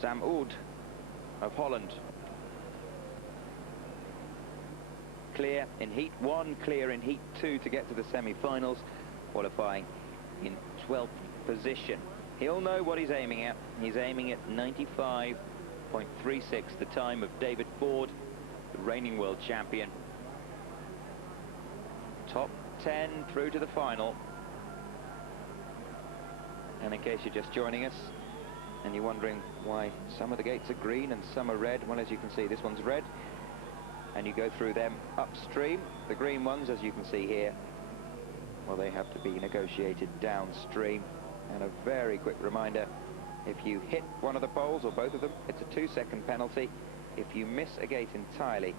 Sam Oud of Holland. Clear in Heat 1, clear in Heat 2 to get to the semi-finals, qualifying in 12th position. He'll know what he's aiming at. He's aiming at 95.36, the time of David Bourg, the reigning world champion. Top 10 through to the final. And in case you're just joining us, and you're wondering why some of the gates are green and some are red, well, as you can see, this one's red, and you go through them upstream. The green ones, as you can see here, well, they have to be negotiated downstream. And a very quick reminder, if you hit one of the poles, or both of them, it's a 2-second penalty. If you miss a gate entirely,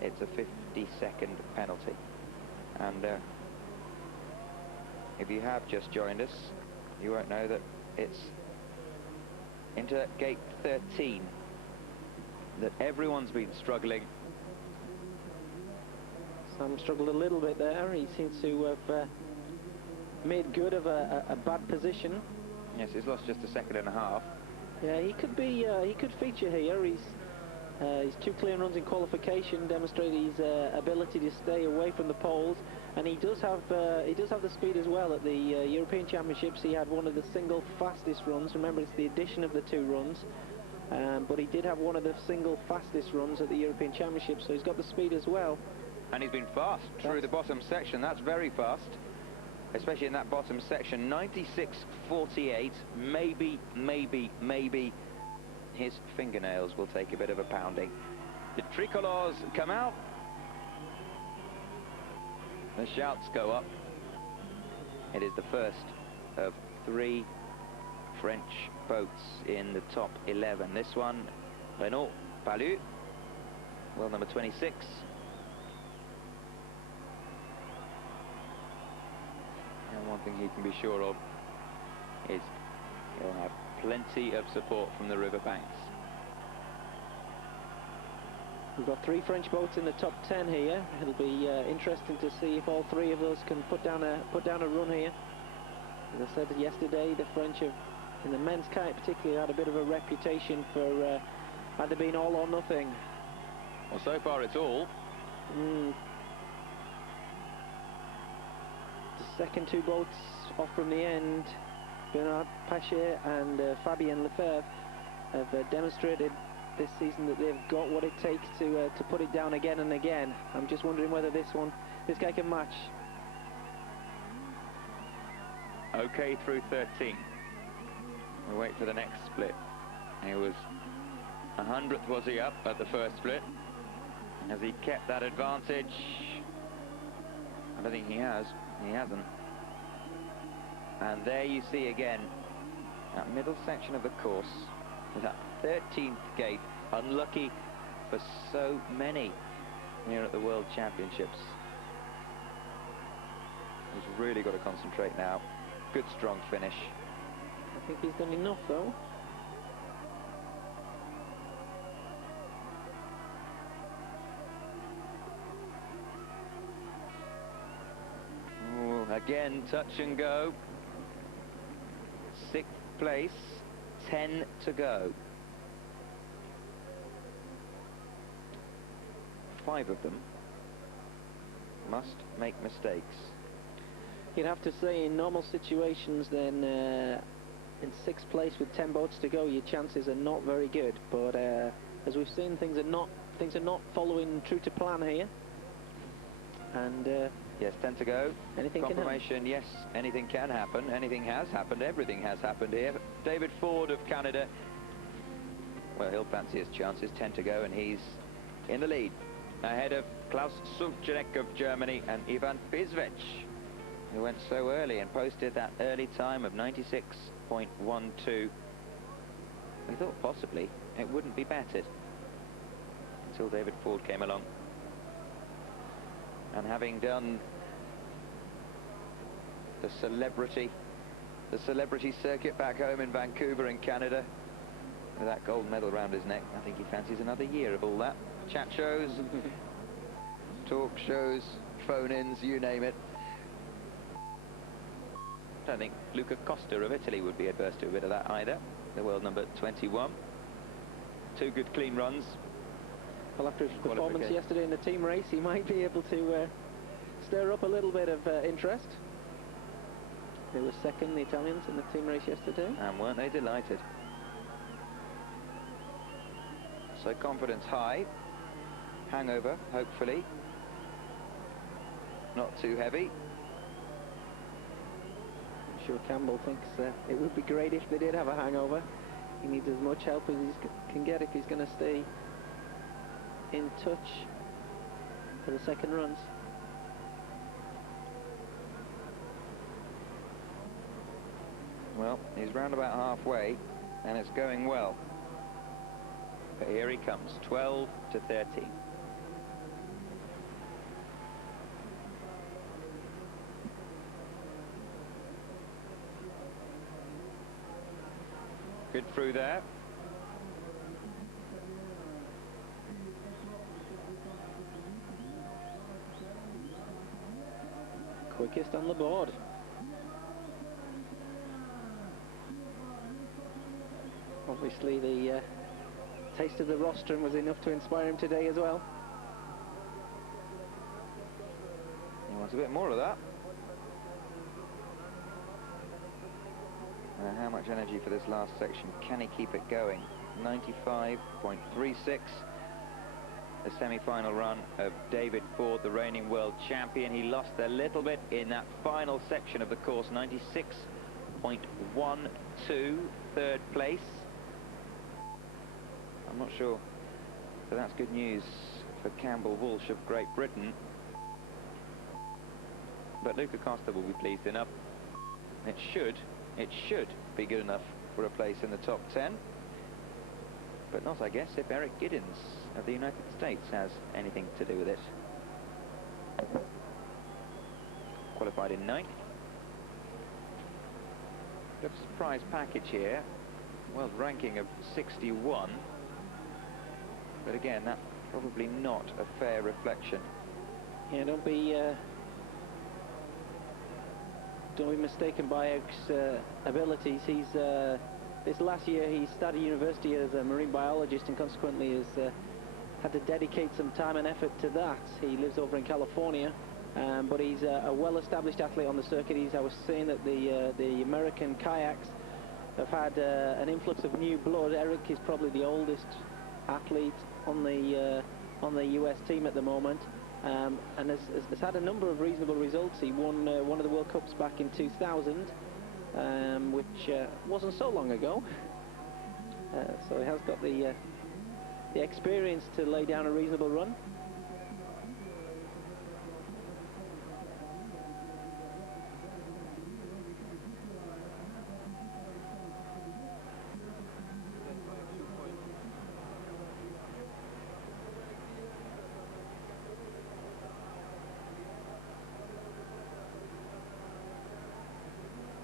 it's a 50-second penalty. And if you have just joined us, you won't know that it's into gate 13 that everyone's been struggling. Sam struggled a little bit there. He seems to have made good of a bad position. Yes, he's lost just a second and a half. Yeah, he could feature here. He's 2 clean runs in qualification, demonstrated his ability to stay away from the poles, and he does have the speed as well. At the European Championships, he had one of the single fastest runs. Remember, it's the addition of the 2 runs, but he did have one of the single fastest runs at the European Championships, so he's got the speed as well. And he's been fast through the bottom section. That's very fast, especially in that bottom section. 96.48. Maybe his fingernails will take a bit of a pounding. The tricolores come out. The shouts go up. It is the first of 3 French boats in the top 11. This one, Renaud Palu, world number 26. And one thing he can be sure of is he'll have plenty of support from the riverbanks. We've got 3 French boats in the top 10 here. It'll be interesting to see if all 3 of those can put down a run here. As I said yesterday, the French have, in the men's kite particularly, had a bit of a reputation for either being all or nothing. Well, so far it's all. The second 2 boats off from the end, Bernard Pachet and Fabien Lefebvre, have demonstrated this season that they've got what it takes to put it down again and again. I'm just wondering whether this guy can match. Okay, through 13. We'll wait for the next split. He was 100th, was he, up at the first split? Has he kept that advantage? I don't think he has. He hasn't. And there you see again that middle section of the course, that 13th gate, unlucky for so many here at the World Championships. He's really got to concentrate now. Good strong finish. I think he's done enough though. Ooh, again, touch and go. 6th place, 10 to go. 5 of them must make mistakes. You'd have to say in normal situations then in 6th place with 10 boats to go, your chances are not very good. But as we've seen, things are not following true to plan here. And yes, 10 to go. Anything Confirmation, yes, anything can happen. Anything has happened. Everything has happened here. David Ford of Canada, well, he'll fancy his chances. 10 to go, and he's in the lead, ahead of Klaus Suchek of Germany and Ivan Pizvec, who went so early and posted that early time of 96.12. We thought possibly it wouldn't be battered until David Ford came along. And having done the celebrity circuit back home in Vancouver in Canada, with that gold medal round his neck, I think he fancies another year of all that. Chat shows, talk shows, phone-ins, you name it. I don't think Luca Costa of Italy would be adverse to a bit of that either. The world number 21. 2 good clean runs. Well, after his performance yesterday in the team race, he might be able to stir up a little bit of interest. They were second, the Italians, in the team race yesterday. And weren't they delighted? So confidence high. Hangover, hopefully. Not too heavy. I'm sure Campbell thinks it would be great if they did have a hangover. He needs as much help as he can get if he's going to stay in touch for the second runs. Well, he's round about halfway, and it's going well. But here he comes, 12 to 13. Good through there. Quickest on the board. Obviously the taste of the rostrum was enough to inspire him today as well. He wants a bit more of that. How much energy for this last section? Can he keep it going? 95.36. The semi-final run of David Ford, the reigning world champion. He lost a little bit in that final section of the course. 96.12, 3rd place. I'm not sure. So that's good news for Campbell Walsh of Great Britain. But Luca Costa will be pleased enough. It should be good enough for a place in the top 10. But not, I guess, if Eric Giddens of the United States has anything to do with it. Qualified in 9th. Bit of a surprise package here. World ranking of 61. But again, that's probably not a fair reflection. Yeah, don't be mistaken by Eric's abilities. He's this last year he started university as a marine biologist and consequently has had to dedicate some time and effort to that. He lives over in California, but he's a well-established athlete on the circuit. I was saying that the American kayaks have had an influx of new blood. Eric is probably the oldest athlete on the US team at the moment, and has had a number of reasonable results. He won one of the World Cups back in 2000, which wasn't so long ago. So he has got the experience to lay down a reasonable run.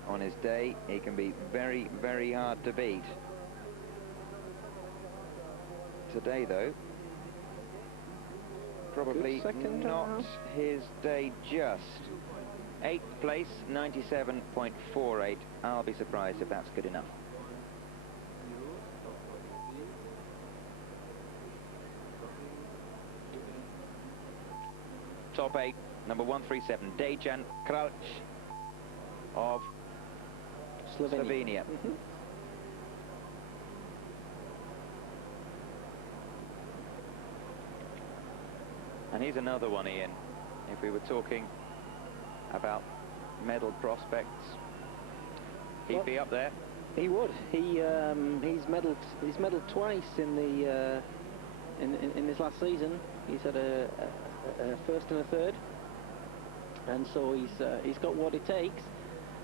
On his day, he can be very, very hard to beat. Today, though, probably not his day just. 8th place, 97.48. I'll be surprised if that's good enough. top 8, number 137, Dejan Kralj of Slovenia. Mm-hmm. And he's another one, Ian. If we were talking about medal prospects, he'd be up there. He would. He's medalled twice in the in this last season. He's had a first and a third, and so he's got what it takes.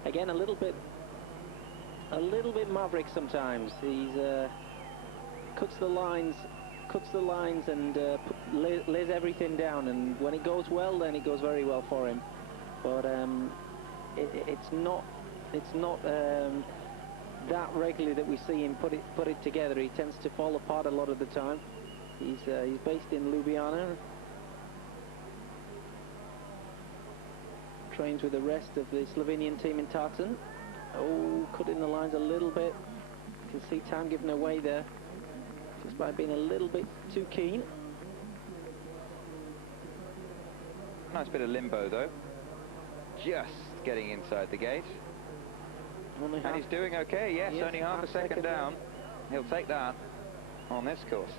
Again, a little bit maverick sometimes. He's cuts the lines and lays everything down, and when it goes well, then it goes very well for him. But it's not that regularly that we see him put it together. He tends to fall apart a lot of the time. He's based in Ljubljana, trains with the rest of the Slovenian team in Tartan. Oh, cutting the lines a little bit. You can see time given away there, just by being a little bit too keen. Nice bit of limbo though. Just getting inside the gate. And he's doing okay, yes, only half a second down. He'll take that on this course.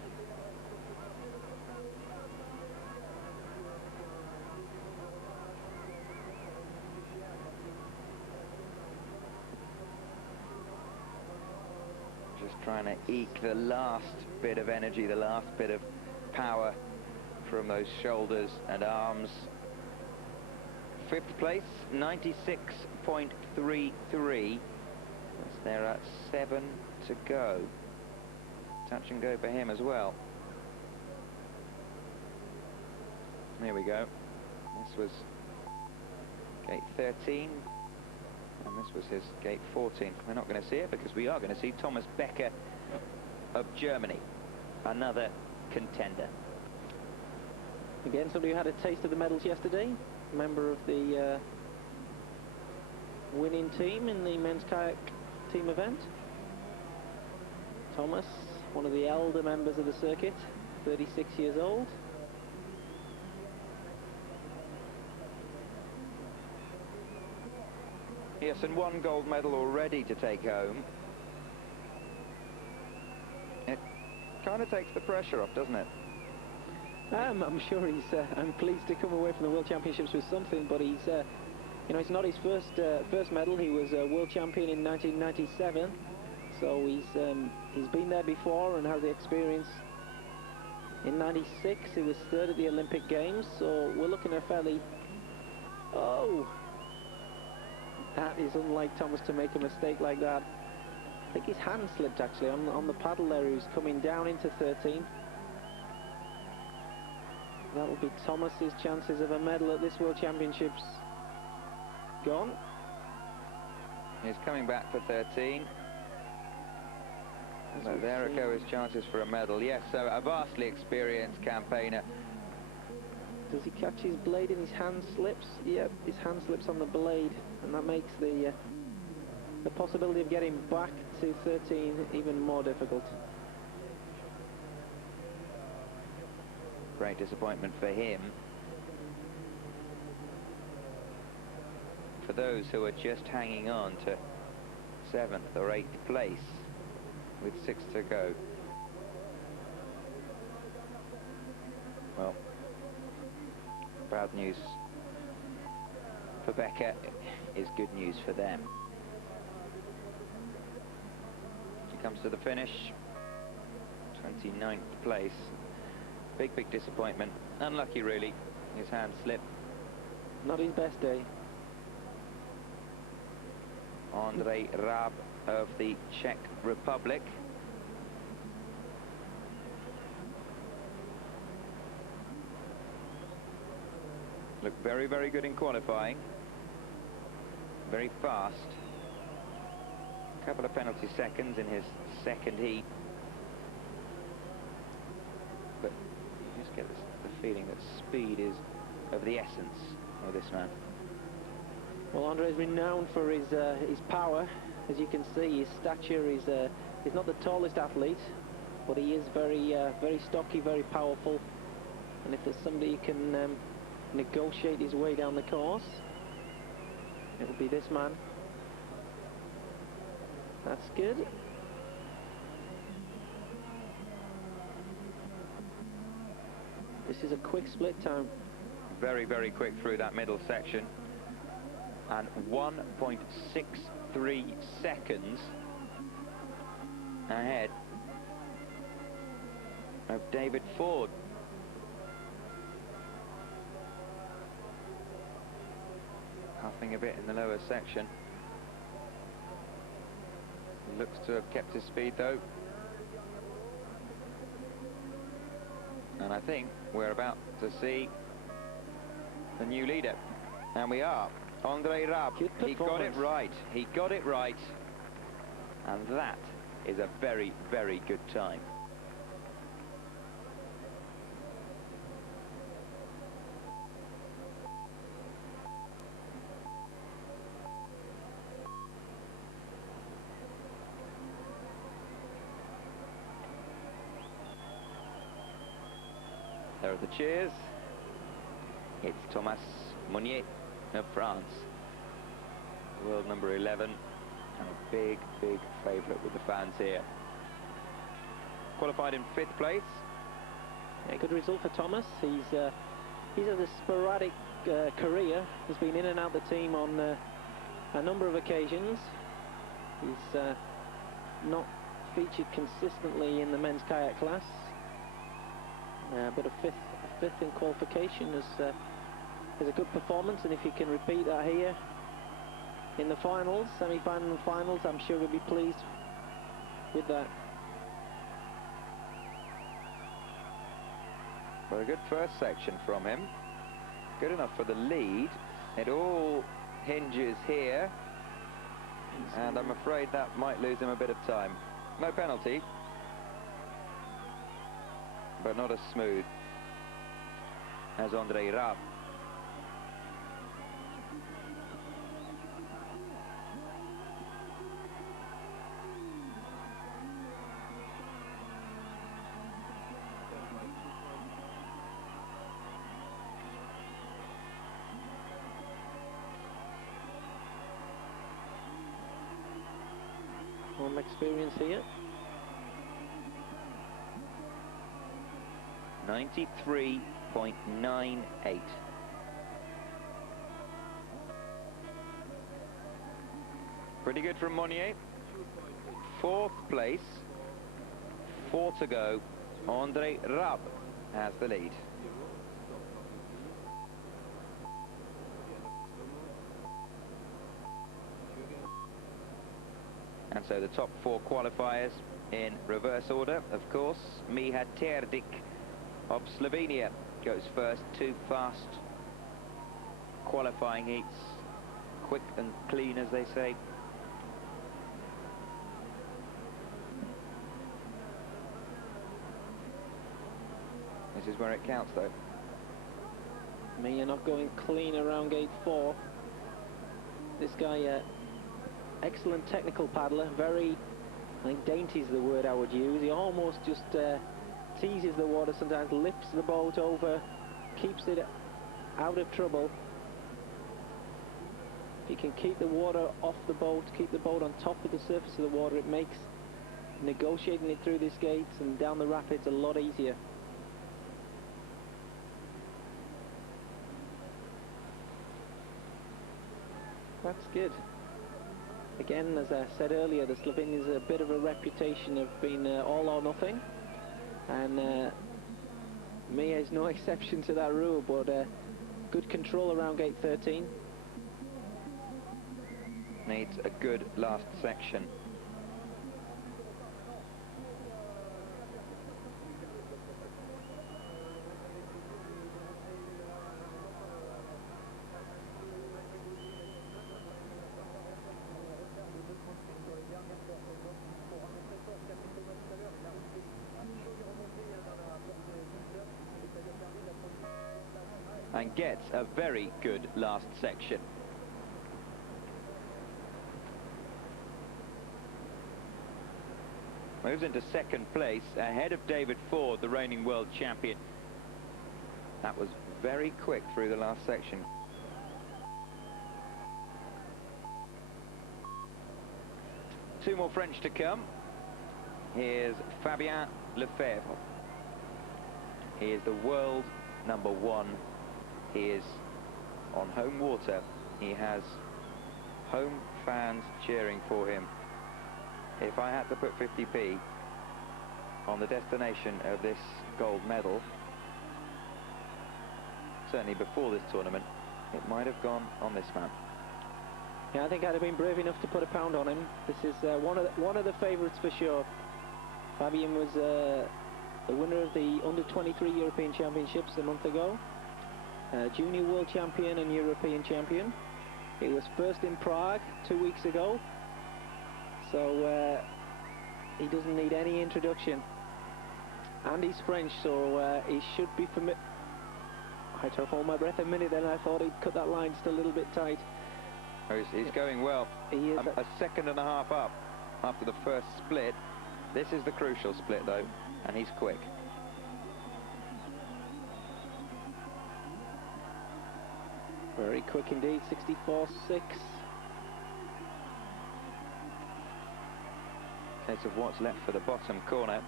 Just trying to eke the last bit of energy, the last bit of power from those shoulders and arms. 5th place, 96.33. There are 7 to go. Touch and go for him as well. There we go. This was gate 13, and this was his gate 14. We're not going to see it because we are going to see Thomas Becker of Germany, another contender. Again, somebody who had a taste of the medals yesterday, member of the winning team in the men's kayak team event. Thomas, one of the elder members of the circuit, 36 years old. Yes, and 1 gold medal already to take home. It kind of takes the pressure off, doesn't it? I'm sure he's. I'm pleased to come away from the World Championships with something, but he's. You know, it's not his first medal. He was world champion in 1997, so he's been there before and has the experience. In '96, he was 3rd at the Olympic Games, so we're looking at a fairly. Oh, that is unlike Thomas to make a mistake like that. I think his hand slipped actually on the paddle there. He was coming down into 13. That will be Thomas's chances of a medal at this World Championships gone. He's coming back for 13. So there go his chances for a medal. Yes, so a vastly experienced campaigner. Does he catch his blade and his hand slips? Yep, his hand slips on the blade, and that makes the possibility of getting back to 13 even more difficult. Great disappointment for him. For those who are just hanging on to 7th or 8th place with 6 to go. Well, bad news for Becker is good news for them. She comes to the finish, 29th place. Big disappointment. Unlucky, really. His hand slipped. Not his best day. Andrej Rab of the Czech Republic. Looked very good in qualifying. Very fast. A couple of penalty seconds in his 2nd heat. But you just get the feeling that speed is of the essence of this man. Well, Andre is renowned for his power. As you can see, his stature is he's not the tallest athlete, but he is very stocky, very powerful. And if there's somebody who can negotiate his way down the course. It will be this man. That's good. This is a quick split time. Very, very quick through that middle section. And 1.63 seconds ahead of David Ford. Huffing a bit in the lower section. Looks to have kept his speed though. And I think we're about to see the new leader. And we are. Andre Raab. He got it right. He got it right. And that is a very, very good time. There are the cheers. It's Thomas Meunier of France, world number 11, and a big, big favourite with the fans here. Qualified in 5th place. Yeah, good result for Thomas. He's had a sporadic career. He's been in and out the team on a number of occasions. He's not featured consistently in the men's kayak class. But a fifth in qualification is a good performance, and if he can repeat that here in the finals, semi-final and finals, I'm sure he'll be pleased with that. Well, a good first section from him. Good enough for the lead. It all hinges here, and I'm afraid that might lose him a bit of time. No penalty, but not as smooth as Andre Raab. Home experience here. 93.98. Pretty good from Meunier. 4th place. 4 to go. Andre Raab has the lead. And so the top 4 qualifiers in reverse order, of course. Miha Terdik of Slovenia goes first. 2 fast qualifying heats, quick and clean, as they say. This is where it counts, though. Mia not going clean around gate 4. This guy, excellent technical paddler, very, I think dainty is the word I would use. He almost just teases the water sometimes, lifts the boat over, keeps it out of trouble. If you can keep the water off the boat, keep the boat on top of the surface of the water, it makes negotiating it through these gates and down the rapids a lot easier. That's good. Again, as I said earlier, the Slovenians have a bit of a reputation of being all or nothing, and Mia is no exception to that rule, but good control around gate 13. Needs a good last section. And gets a very good last section. Moves into 2nd place, ahead of David Ford, the reigning world champion. That was very quick through the last section. Two more French to come. Here's Fabien Lefebvre. He is the world #1. He is on home water. He has home fans cheering for him. If I had to put 50p on the destination of this gold medal, certainly before this tournament, it might have gone on this man. Yeah, I think I'd have been brave enough to put a pound on him. This is one of the favourites for sure. Fabien was the winner of the under-23 European Championships a month ago. Junior World Champion and European Champion. He was first in Prague 2 weeks ago. So he doesn't need any introduction. And he's French, so he should be familiar. I took hold my breath a minute then. I thought he'd cut that line just a little bit tight. Oh, he's going well. He is a second and a half up after the first split. This is the crucial split though, and he's quick. Very quick indeed, 64.6. Case of what's left for the bottom corner.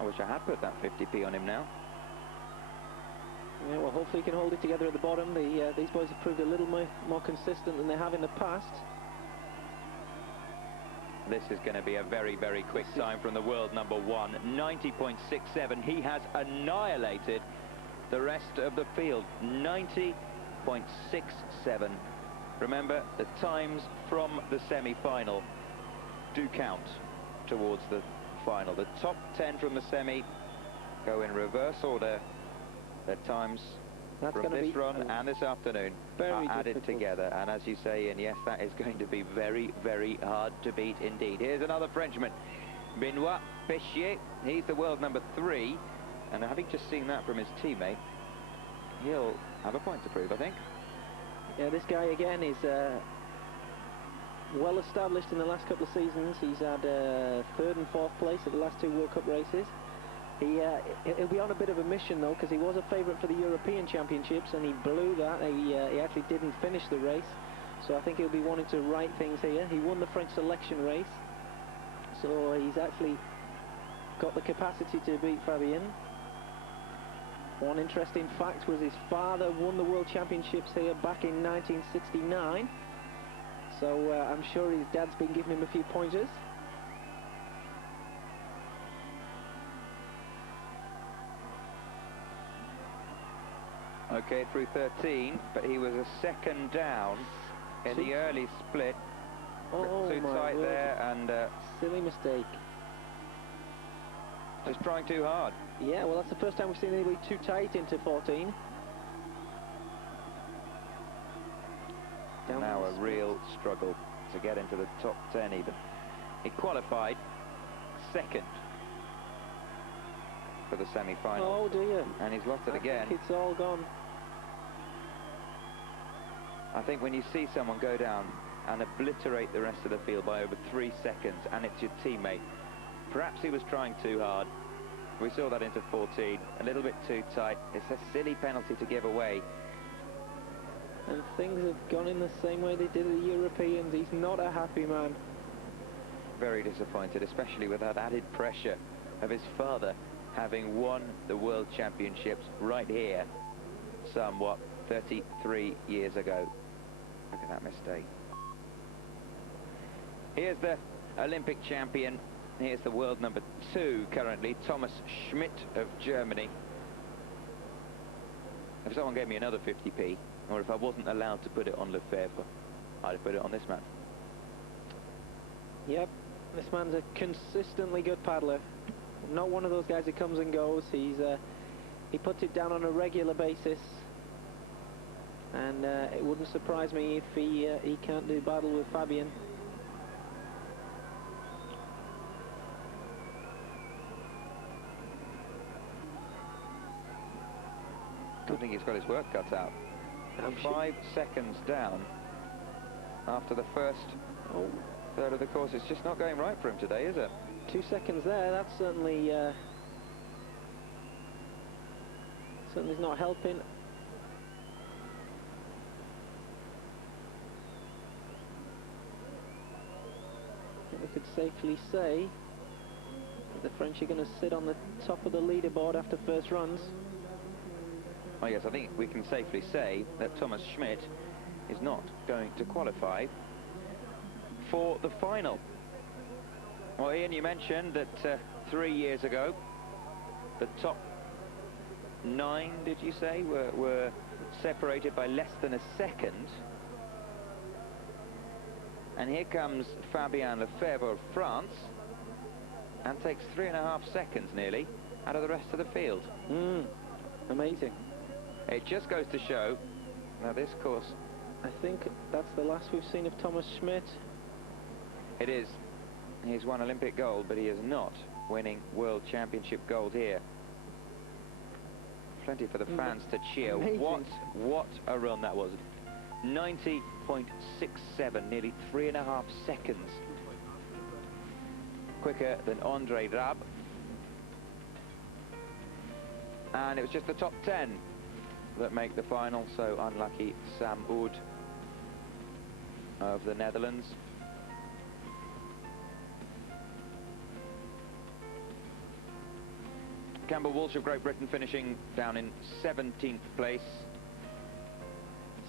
I wish I had put that 50p on him now. Yeah, well, hopefully he can hold it together at the bottom. These boys have proved a little more consistent than they have in the past. This is going to be a very, very quick time from the world #1. 90.67. He has annihilated the rest of the field. 90.67. Remember, the times from the semi-final do count towards the final. The top 10 from the semi go in reverse order. Their times from this run and this afternoon are added together. And as you say, Ian, yes, that is going to be very, very hard to beat indeed. Here's another Frenchman, Benoit Péchier. He's the world #3. And having just seen that from his teammate, he'll have a point to prove, I think. Yeah, this guy again is well established in the last couple of seasons. He's had 3rd and 4th place at the last 2 World Cup races. He'll be on a bit of a mission though, because he was a favourite for the European Championships and he blew that. He actually didn't finish the race, so I think he'll be wanting to right things here. He won the French selection race, so he's actually got the capacity to beat Fabien. One interesting fact was his father won the World Championships here back in 1969, so I'm sure his dad's been giving him a few pointers. Okay, through 13, but he was a second down in the early split. Oh, too tight there, and silly mistake. Just trying too hard. Yeah, well, that's the first time we've seen anybody too tight into 14. Now a real struggle to get into the top 10 even. He qualified second for the semi-final. Oh dear. And he's lost it again. It's all gone. I think when you see someone go down and obliterate the rest of the field by over 3 seconds, and it's your teammate, perhaps he was trying too hard. We saw that into 14, a little bit too tight. It's a silly penalty to give away. And things have gone in the same way they did the Europeans. He's not a happy man. Very disappointed, especially with that added pressure of his father having won the World Championships right here, somewhat 33 years ago. Look at that mistake. Here's the Olympic champion. Here's the world #2 currently, Thomas Schmidt of Germany. If someone gave me another 50p, or if I wasn't allowed to put it on Lefebvre, I'd have put it on this man. Yep, this man's a consistently good paddler. Not one of those guys that comes and goes. He puts it down on a regular basis, and it wouldn't surprise me if he can't do battle with Fabien. I think he's got his work cut out. 5 seconds down after the first third of the course. It's just not going right for him today, is it? 2 seconds there, that's certainly Certainly is not helping. I think we could safely say that the French are going to sit on the top of the leaderboard after first runs. Oh yes, I think we can safely say that Thomas Schmidt is not going to qualify for the final. Well, Ian, you mentioned that 3 years ago, the top 9, did you say, were separated by less than a second. And here comes Fabien Lefebvre of France and takes 3.5 seconds nearly out of the rest of the field. Amazing. It just goes to show, now this course... I think that's the last we've seen of Thomas Schmidt. It is. He's won Olympic gold, but he is not winning World Championship gold here. Plenty for the fans to cheer. Amazing. What a run that was. 90.67, nearly 3.5 seconds quicker than Andre Rab. And it was just the top 10 that make the final, so unlucky Sam Oud of the Netherlands. Campbell Walsh of Great Britain finishing down in 17th place.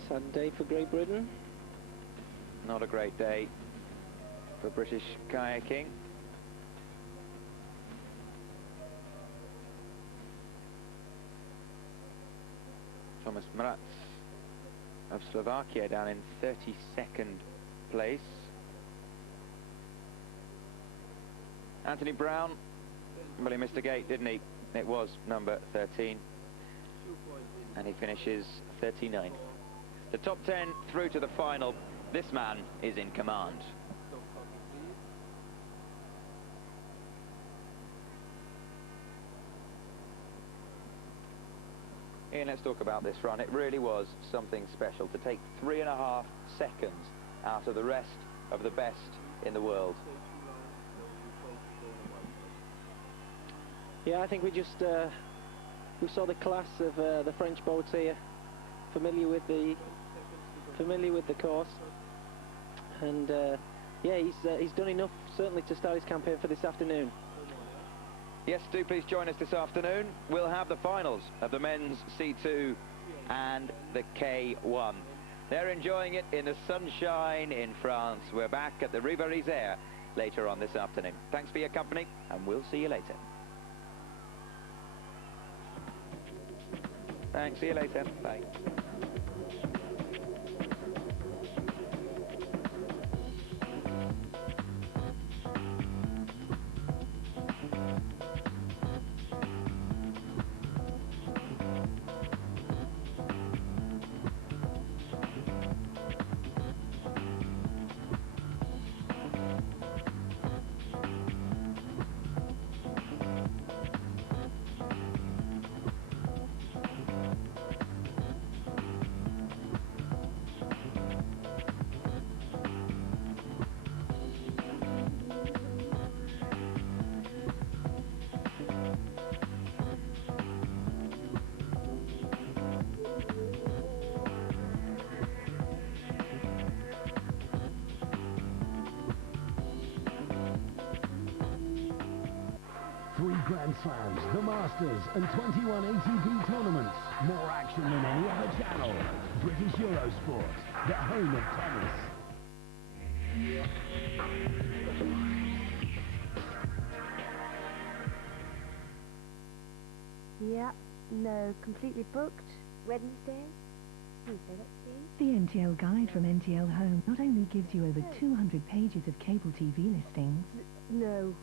Sad day for Great Britain. Not a great day for British kayaking. Thomas Mraz of Slovakia down in 32nd place. Anthony Brown, well, he missed a gate, didn't he? It was number 13, and he finishes 39. The top 10 through to the final. This man is in command. Ian, let's talk about this run. It really was something special to take 3.5 seconds out of the rest of the best in the world. Yeah, I think we just we saw the class of the French boats here, familiar with the course, and yeah, he's done enough certainly to start his campaign for this afternoon. Yes, do please join us this afternoon. We'll have the finals of the men's C2 and the K1. They're enjoying it in the sunshine in France. We're back at the Riva Isère later on this afternoon. Thanks for your company, and we'll see you later. Thanks, see you later. Bye. Three Grand Slams, the Masters, and 21 ATP tournaments. More action than any other channel. British Eurosport, the home of tennis. Yeah, no, completely booked. Wednesday? Tuesday, let's see. The NTL Guide from NTL Home not only gives you over 200 pages of cable TV listings, No.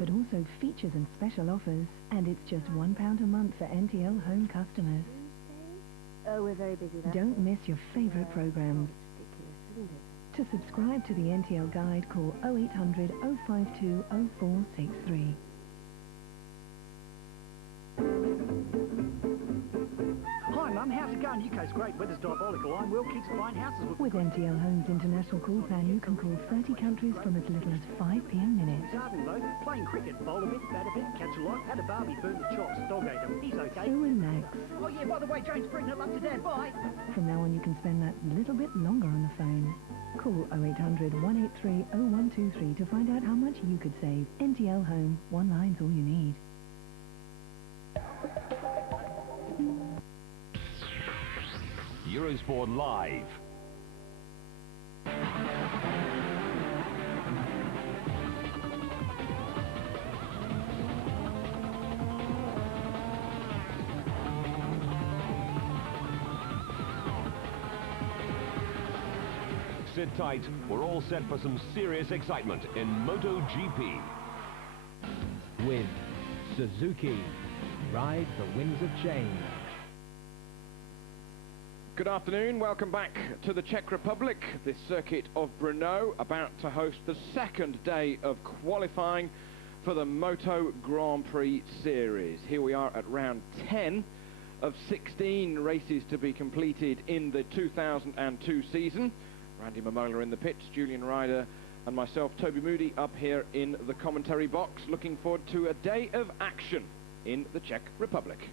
but also features and special offers, and it's just £1 a month for NTL Home customers. Tuesday? Oh, we're very busy that Don't miss your favourite programmes. Ridiculous, isn't it? To subscribe to the NTL Guide, call 0800 052 0463. Hi Mum, how's it going? UK's great weather's diabolical. I'm well, kids buying houses. With NTL Home's international call plan, you can call 30 countries from as little as 5p a minute. gardening though, playing cricket, bowled a bit, bat a bit, catch a lot, had a barbie, burnt the chops, dog ate them. He's okay. So relax. Oh yeah, by the way, Jane's pregnant. Love to Dad. Bye. From now on, you can spend that little bit longer on the phone. Call 0800 183 0123 to find out how much you could save. NTL Home, one line's all you need. Eurosport Live. Sit tight, we're all set for some serious excitement in MotoGP. With Suzuki, ride the winds of change. Good afternoon, welcome back to the Czech Republic. This circuit of Brno about to host the second day of qualifying for the Moto Grand Prix Series. Here we are at round 10 of 16 races to be completed in the 2002 season. Randy Momola in the pits, Julian Ryder and myself, Toby Moody, up here in the commentary box, looking forward to a day of action in the Czech Republic.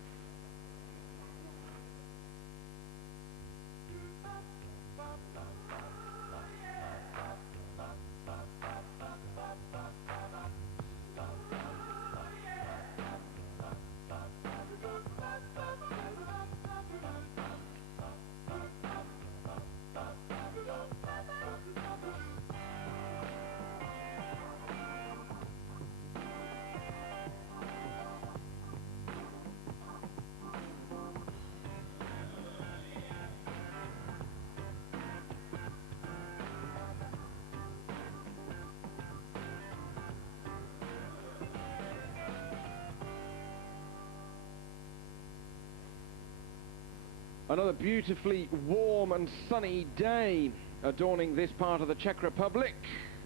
Another beautifully warm and sunny day adorning this part of the Czech Republic.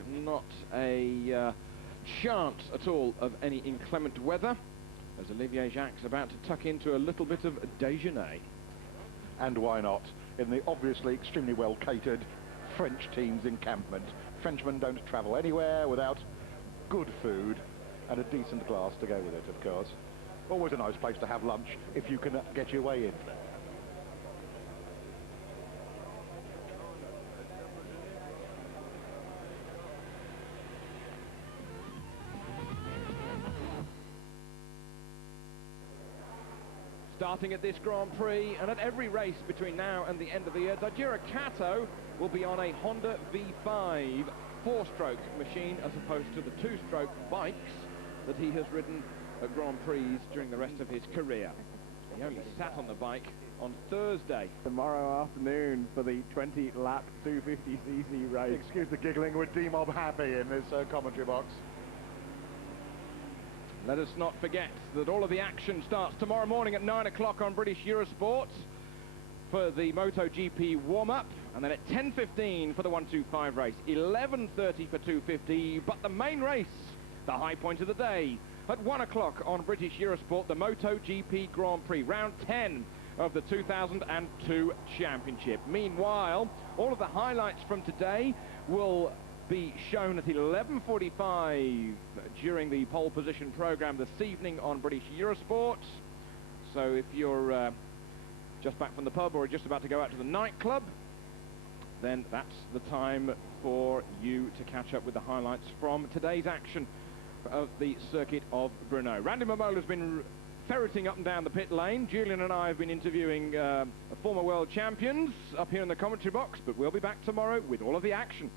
Not a chance at all of any inclement weather, as Olivier Jacques is about to tuck into a little bit of déjeuner. And why not? In the obviously extremely well catered French team's encampment. Frenchmen don't travel anywhere without good food and a decent glass to go with it, of course. Always a nice place to have lunch if you can get your way in. Starting at this Grand Prix and at every race between now and the end of the year, Dajira Kato will be on a Honda V5 four-stroke machine as opposed to the two-stroke bikes that he has ridden at Grand Prix during the rest of his career. He only sat on the bike on Thursday. Tomorrow afternoon for the 20-lap 250cc race. Excuse the giggling, we're D-Mob happy in this commentary box. Let us not forget that all of the action starts tomorrow morning at 9 o'clock on British Eurosport for the MotoGP warm-up, and then at 10:15 for the 125 race, 11:30 for 250, but the main race, the high point of the day, at 1 o'clock on British Eurosport, the MotoGP Grand Prix, round 10 of the 2002 Championship. Meanwhile, all of the highlights from today will be shown at 11:45 during the pole position program this evening on British Eurosport. So if you're just back from the pub or just about to go out to the nightclub, then that's the time for you to catch up with the highlights from today's action of the circuit of Brno. Randy Momola has been ferreting up and down the pit lane. Julian and I have been interviewing former world champions up here in the commentary box, but we'll be back tomorrow with all of the action.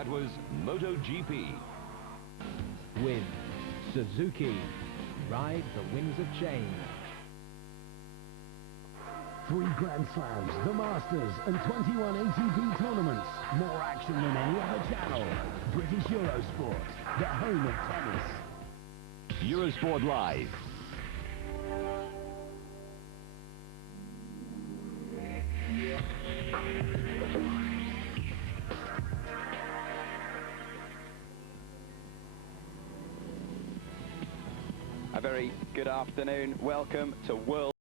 That was MotoGP. With Suzuki, ride the winds of change. 3 Grand Slams, the Masters, and 21 ATP tournaments. More action than any other channel. British Eurosport, the home of tennis. Eurosport Live. A very good afternoon. Welcome to World